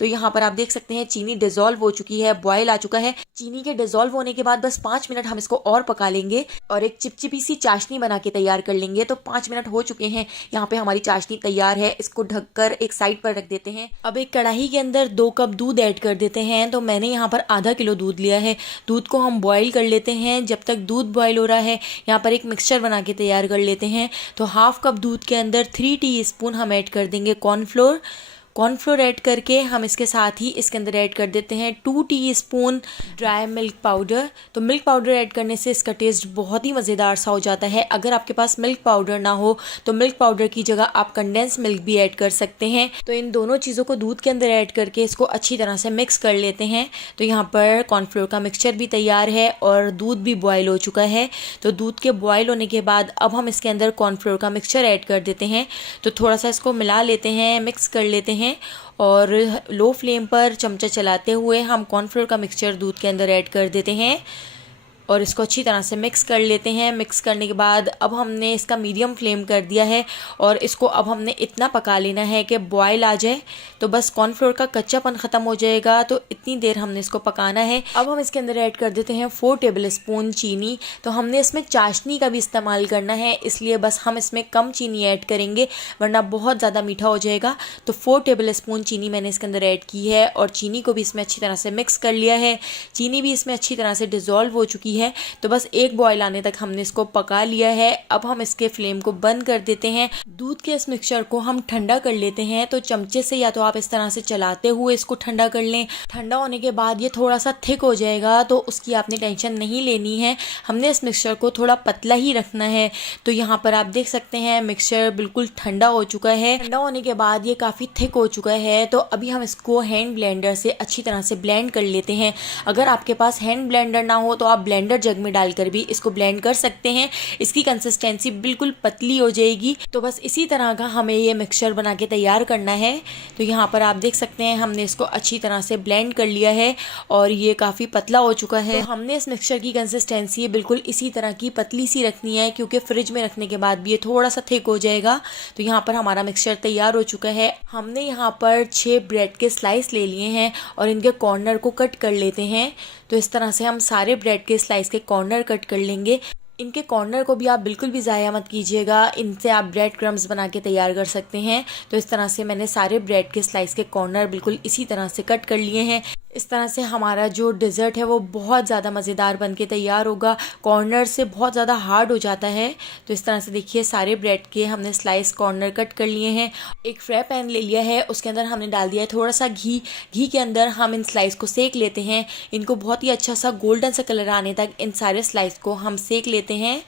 तो यहाँ पर आप देख सकते हैं चीनी डिजोल्व हो चुकी है, बॉयल आ चुका है। चीनी के डिजोल्व होने के बाद बस 5 मिनट हम इसको और पका लेंगे और एक चिपचिपी सी चाशनी बना के तैयार कर लेंगे। तो 5 मिनट हो चुके हैं, यहाँ पे हमारी चाशनी तैयार है। इसको ढककर एक साइड पर रख देते हैं। अब एक कढ़ाई के अंदर 2 कप दूध ऐड कर देते हैं। तो मैंने यहाँ पर आधा किलो दूध लिया है। दूध को हम बॉयल कर लेते हैं। जब तक दूध बॉयल हो रहा है, यहाँ पर एक मिक्सचर बना के तैयार कर लेते हैं। तो 1/2 कप दूध के अंदर 3 टीस्पून हम ऐड कर देंगे कॉर्नफ्लोर। कॉर्नफ्लोर ऐड करके हम इसके साथ ही इसके अंदर ऐड कर देते हैं 2 टीस्पून ड्राई मिल्क पाउडर। तो मिल्क पाउडर ऐड करने से इसका टेस्ट बहुत ही मज़ेदार सा हो जाता है। अगर आपके पास मिल्क पाउडर ना हो तो मिल्क पाउडर की जगह आप कंडेंस मिल्क भी ऐड कर सकते हैं। तो इन दोनों चीज़ों को दूध के अंदर ऐड करके इसको अच्छी तरह से मिक्स कर लेते हैं। तो यहाँ पर कॉर्नफ्लोर का मिक्सचर भी तैयार है और दूध भी बॉयल हो चुका है। तो दूध के बॉयल होने के बाद अब हम इसके अंदर कॉर्नफ्लोर का मिक्सचर ऐड कर देते हैं। तो थोड़ा सा इसको मिला लेते हैं, मिक्स कर लेते हैं और लो फ्लेम पर चमचा चलाते हुए हम कॉर्नफ्लोर का मिक्सचर दूध के अंदर ऐड कर देते हैं और इसको अच्छी तरह से मिक्स कर लेते हैं। मिक्स करने के बाद अब हमने इसका मीडियम फ्लेम कर दिया है और इसको अब हमने इतना पका लेना है कि बॉयल आ जाए। तो बस कॉर्नफ्लोर का कच्चापन ख़त्म हो जाएगा, तो इतनी देर हमने इसको पकाना है। अब हम इसके अंदर ऐड कर देते हैं 4 टेबल स्पून चीनी। तो हमने इसमें चाशनी का भी इस्तेमाल करना है, इसलिए बस हम इसमें कम चीनी ऐड करेंगे, वरना बहुत ज़्यादा मीठा हो जाएगा। तो 4 टेबल स्पून चीनी मैंने इसके अंदर ऐड की है और चीनी को भी इसमें अच्छी तरह से मिक्स कर लिया है। चीनी भी इसमें अच्छी तरह से डिज़ोल्व हो चुकी है। तो बस एक बॉयल आने तक हमने इसको पका लिया है। अब हम इसके फ्लेम को बंद कर देते हैं। दूध के इस मिक्सचर को हम ठंडा कर लेते हैं। तो चमचे से या तो आप इस तरह से चलाते हुए इसको ठंडा कर लें। ठंडा होने के बाद ये थोड़ा सा थिक हो जाएगा, तो उसकी आपने टेंशन नहीं लेनी है। हमने इस मिक्सचर को थोड़ा पतला ही रखना है। तो यहाँ पर आप देख सकते हैं मिक्सचर बिल्कुल ठंडा हो चुका है। ठंडा होने के बाद ये काफ़ी थिक हो चुका है। तो अभी हम इसको हैंड ब्लेंडर से अच्छी तरह से ब्लेंड कर लेते हैं। अगर आपके पास हैंड ब्लेंडर ना हो तो आप ब्लेंडर ब्लेंडर जग में डालकर भी इसको ब्लेंड कर सकते हैं। इसकी कंसिस्टेंसी बिल्कुल पतली हो जाएगी। तो बस इसी तरह का हमें ये मिक्सचर बना के तैयार करना है। तो यहाँ पर आप देख सकते हैं हमने इसको अच्छी तरह से ब्लेंड कर लिया है और ये काफ़ी पतला हो चुका है। तो हमने इस मिक्सचर की कंसिस्टेंसी बिल्कुल इसी तरह की पतली सी रखनी है, क्योंकि फ्रिज में रखने के बाद भी ये थोड़ा सा थिक हो जाएगा। तो यहाँ पर हमारा मिक्सचर तैयार हो चुका है। हमने यहाँ पर 6 ब्रेड के स्लाइस ले लिए हैं और इनके कॉर्नर को कट कर लेते हैं। तो इस तरह से हम सारे ब्रेड के स्लाइस के कॉर्नर कट कर लेंगे। इनके कॉर्नर को भी आप बिल्कुल भी ज़ाया मत कीजिएगा, इनसे आप ब्रेड क्रम्स बना के तैयार कर सकते हैं। तो इस तरह से मैंने सारे ब्रेड के स्लाइस के कॉर्नर बिल्कुल इसी तरह से कट कर लिए हैं। इस तरह से हमारा जो डिज़र्ट है वो बहुत ज़्यादा मज़ेदार बन के तैयार होगा। कॉर्नर से बहुत ज़्यादा हार्ड हो जाता है। तो इस तरह से देखिए सारे ब्रेड के हमने स्लाइस कॉर्नर कट कर लिए हैं। एक फ्राई पैन ले लिया है, उसके अंदर हमने डाल दिया है थोड़ा सा घी। घी के अंदर हम इन स्लाइस को सेक लेते हैं। इनको बहुत ही अच्छा सा गोल्डन सा कलर आने तक इन सारे स्लाइस को हम सेक लेते हैं।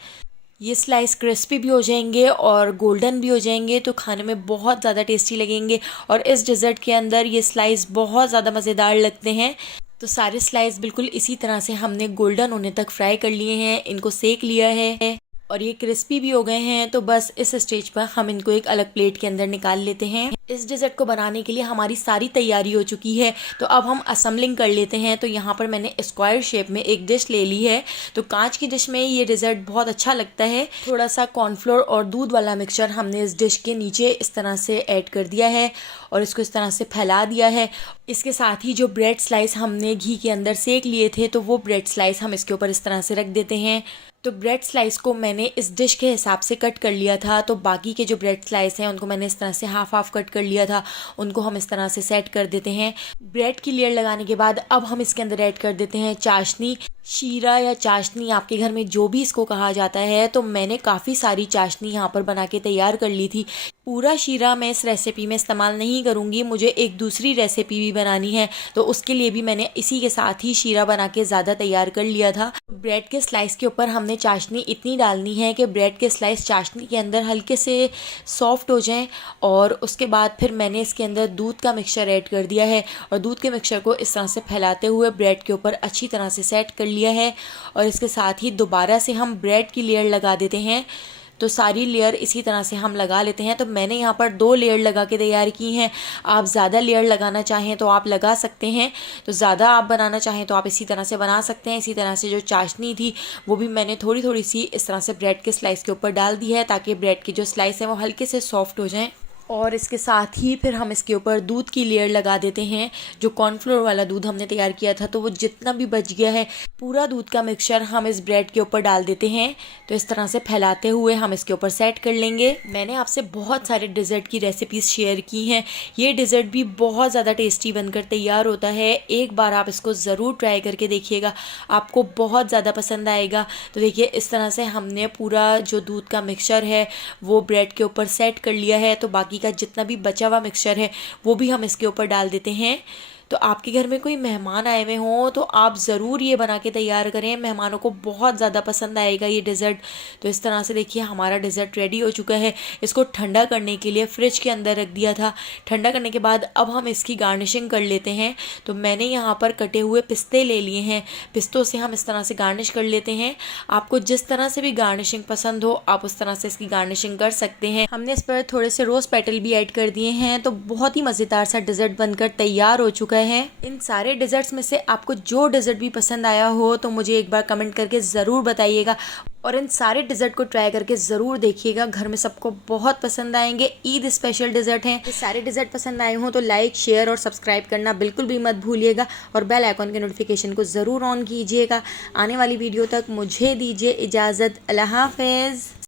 ये स्लाइस क्रिस्पी भी हो जाएंगे और गोल्डन भी हो जाएंगे, तो खाने में बहुत ज़्यादा टेस्टी लगेंगे। और इस डिज़र्ट के अंदर ये स्लाइस बहुत ज़्यादा मज़ेदार लगते हैं। तो सारे स्लाइस बिल्कुल इसी तरह से हमने गोल्डन होने तक फ्राई कर लिए हैं, इनको सेक लिया है और ये क्रिस्पी भी हो गए हैं। तो बस इस स्टेज पर हम इनको एक अलग प्लेट के अंदर निकाल लेते हैं। इस डिज़र्ट को बनाने के लिए हमारी सारी तैयारी हो चुकी है। तो अब हम असेंबलिंग कर लेते हैं। तो यहाँ पर मैंने स्क्वायर शेप में एक डिश ले ली है। तो कांच की डिश में ये डिज़र्ट बहुत अच्छा लगता है। थोड़ा सा कॉर्नफ्लोर और दूध वाला मिक्सचर हमने इस डिश के नीचे इस तरह से ऐड कर दिया है और इसको इस तरह से फैला दिया है। इसके साथ ही जो ब्रेड स्लाइस हमने घी के अंदर सेक लिए थे, तो वो ब्रेड स्लाइस हम इसके ऊपर इस तरह से रख देते हैं। तो ब्रेड स्लाइस को मैंने इस डिश के हिसाब से कट कर लिया था। तो बाकी के जो ब्रेड स्लाइस हैं उनको मैंने इस तरह से हाफ हाफ कट कर लिया था, उनको हम इस तरह से सेट कर देते हैं। ब्रेड की लेयर लगाने के बाद अब हम इसके अंदर ऐड कर देते हैं चाशनी। शीरा या चाशनी आपके घर में जो भी इसको कहा जाता है। तो मैंने काफ़ी सारी चाशनी यहाँ पर बना के तैयार कर ली थी। पूरा शीरा मैं इस रेसिपी में इस्तेमाल नहीं करूँगी, मुझे एक दूसरी रेसिपी भी बनानी है। तो उसके लिए भी मैंने इसी के साथ ही शीरा बना के ज़्यादा तैयार कर लिया था। ब्रेड के स्लाइस के ऊपर हमने चाशनी इतनी डालनी है कि ब्रेड के स्लाइस चाशनी के अंदर हल्के से सॉफ्ट हो जाएं। और उसके बाद फिर मैंने इसके अंदर दूध का मिक्सचर ऐड कर दिया है और दूध के मिक्सचर को इस तरह से फैलाते हुए ब्रेड के ऊपर अच्छी तरह से सेट कर लिया है। और इसके साथ ही दोबारा से हम ब्रेड की लेयर लगा देते हैं। तो सारी लेयर इसी तरह से हम लगा लेते हैं। तो मैंने यहाँ पर 2 लेयर लगा के तैयार की हैं। आप ज़्यादा लेयर लगाना चाहें तो आप लगा सकते हैं। तो ज़्यादा आप बनाना चाहें तो आप इसी तरह से बना सकते हैं। इसी तरह से जो चाशनी थी वो भी मैंने थोड़ी थोड़ी सी इस तरह से ब्रेड के स्लाइस के ऊपर डाल दी है, ताकि ब्रेड के जो स्लाइस हैं वो हल्के से सॉफ्ट हो जाएँ। और इसके साथ ही फिर हम इसके ऊपर दूध की लेयर लगा देते हैं। जो कॉर्नफ्लोर वाला दूध हमने तैयार किया था, तो वो जितना भी बच गया है पूरा दूध का मिक्सचर हम इस ब्रेड के ऊपर डाल देते हैं। तो इस तरह से फैलाते हुए हम इसके ऊपर सेट कर लेंगे। मैंने आपसे बहुत सारे डिज़र्ट की रेसिपीज़ शेयर की हैं। ये डिज़र्ट भी बहुत ज़्यादा टेस्टी बनकर तैयार होता है। एक बार आप इसको ज़रूर ट्राई करके देखिएगा, आपको बहुत ज़्यादा पसंद आएगा। तो देखिए इस तरह से हमने पूरा जो दूध का मिक्सचर है वो ब्रेड के ऊपर सेट कर लिया है। तो बाकी का जितना भी बचा हुआ मिक्सचर है वो भी हम इसके ऊपर डाल देते हैं। तो आपके घर में कोई मेहमान आए हुए हों तो आप ज़रूर ये बना के तैयार करें, मेहमानों को बहुत ज़्यादा पसंद आएगा ये डिज़र्ट। तो इस तरह से देखिए हमारा डिज़र्ट रेडी हो चुका है। इसको ठंडा करने के लिए फ्रिज के अंदर रख दिया था। ठंडा करने के बाद अब हम इसकी गार्निशिंग कर लेते हैं। तो मैंने यहाँ पर कटे हुए पिस्ते ले लिए हैं, पिस्तों से हम इस तरह से गार्निश कर लेते हैं। आपको जिस तरह से भी गार्निशिंग पसंद हो आप उस तरह से इसकी गार्निशिंग कर सकते हैं। हमने इस पर थोड़े से रोज़ पेटल भी ऐड कर दिए हैं। तो बहुत ही मज़ेदार सा डिज़र्ट बनकर तैयार हो चुका है। इन सारे डिज़र्ट्स में से आपको जो डिज़र्ट भी पसंद आया हो तो मुझे एक बार कमेंट करके ज़रूर बताइएगा। और इन सारे डिज़र्ट को ट्राई करके ज़रूर देखिएगा, घर में सबको बहुत पसंद आएंगे। ईद स्पेशल डिज़र्ट हैं। ये सारे डिज़र्ट पसंद आए हों तो लाइक, शेयर और सब्सक्राइब करना बिल्कुल भी मत भूलिएगा। और बेल आइकॉन के नोटिफिकेशन को ज़रूर ऑन कीजिएगा। आने वाली वीडियो तक मुझे दीजिए इजाज़त। अल्लाह हाफ़िज़।